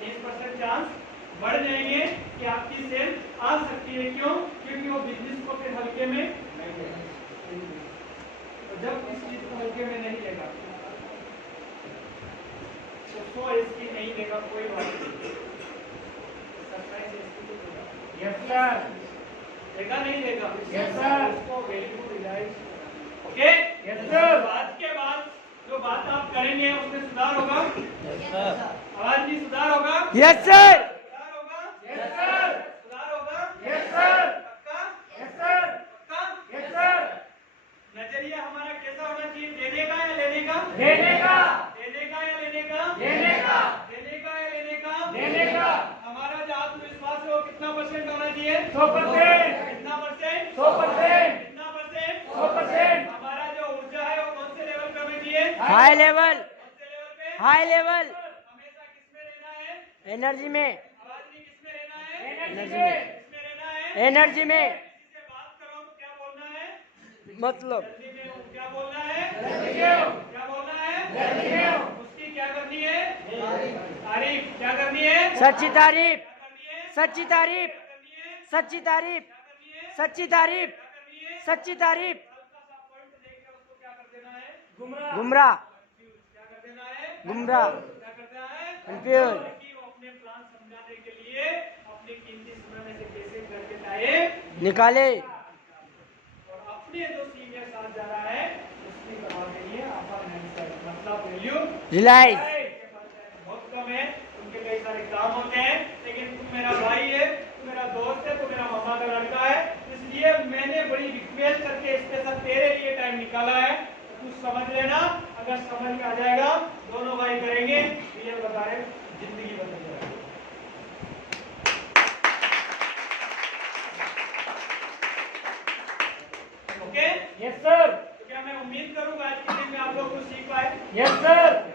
30% चांस बढ़ जाएंगे कि आपकी सेल आ सकती है। क्यों? क्योंकि वो बिजनेस को फिर हल्के में जब इस चीज को हल्के में नहीं लेगा तो 100 इसकी नहीं देगा, कोई बात नहीं, 27 इसकी तो देगा। यस सर, देगा नहीं देगा? Yes sir. उसको value realize. Okay yes sir. आज के बाद जो बात आप करेंगे उसमें सुधार होगा। यस सर, आवाज में सुधार होगा। यस सर, सुधार होगा। यस सर, सुधार होगा। यस सर, पक्का? यस सर, पक्का? Yes sir. नजरिया हमारा कैसा होना चाहिए? देने का या लेने का? देने का, देने का या लेने का? देने का, देने का या लेने का? देने का। हमारा जो आत्मविश्वास है वो कितना % होना चाहिए? 100%, कितना %? 100%, कितना %? 100%। हमारा जो ऊर्जा है वो कौन से लेवल पे होना चाहिए? हाई लेवल, कौन से लेवल पे? हाई लेवल, हमेशा किसमें रहना है? एनर्जी में, आवाज नहीं, किसमें रहना है? एनर्जी में, किसमें रहना है? एनर्जी में। किसी से बात करो तो क्या बोलना है? मतलब जल्दी में हूँ, क्या बोलना है? जल्दी में हूँ, क्या बोलना है? जल्दी में हूँ। उसकी क्या करनी है? तारीफ। क्या करनी है? सच्ची तारीफ, क्या करनी है? सच्ची तारीफ, क्या करनी है? सच्ची तारीफ, क्या करनी है? सच्ची तारीफ, क्या करनी है? सच्ची तारीफ। हल्का सा पॉइंट देखकर उसको क्या कर देना है? गुमराह, गुमराह, क्या कर देना है? गुमराह, क्या कर देना है? कंफ्यूज। कि वो अपने प्लान समझाने के लिए अपने कीमती समय में से कैसे करके टाइम निकाले। और अपने जो सीनियर साथ जा रहा है उसकी करवा देंगे अपर मतलब वैल्यू रिलाइज। बहुत कम है, उनके कई सारे काम होते हैं, लेकिन तू मेरा भाई है, तू मेरा दोस्त है, तू मेरा मामा का लड़का है, इसलिए मैंने बड़ी रिक्वेस्ट करके स्पेशल तेरे लिए टाइम निकाला है। तू समझ लेना, अगर समझ में आ जाएगा दोनों भाई करेंगे, रियल बता रहे जिंदगी बदल जाएगी। ओके? यस सर, तो क्या मैं उम्मीद करूंगा आज के दिन में आप लोग कुछ सीख पाए? Yes sir.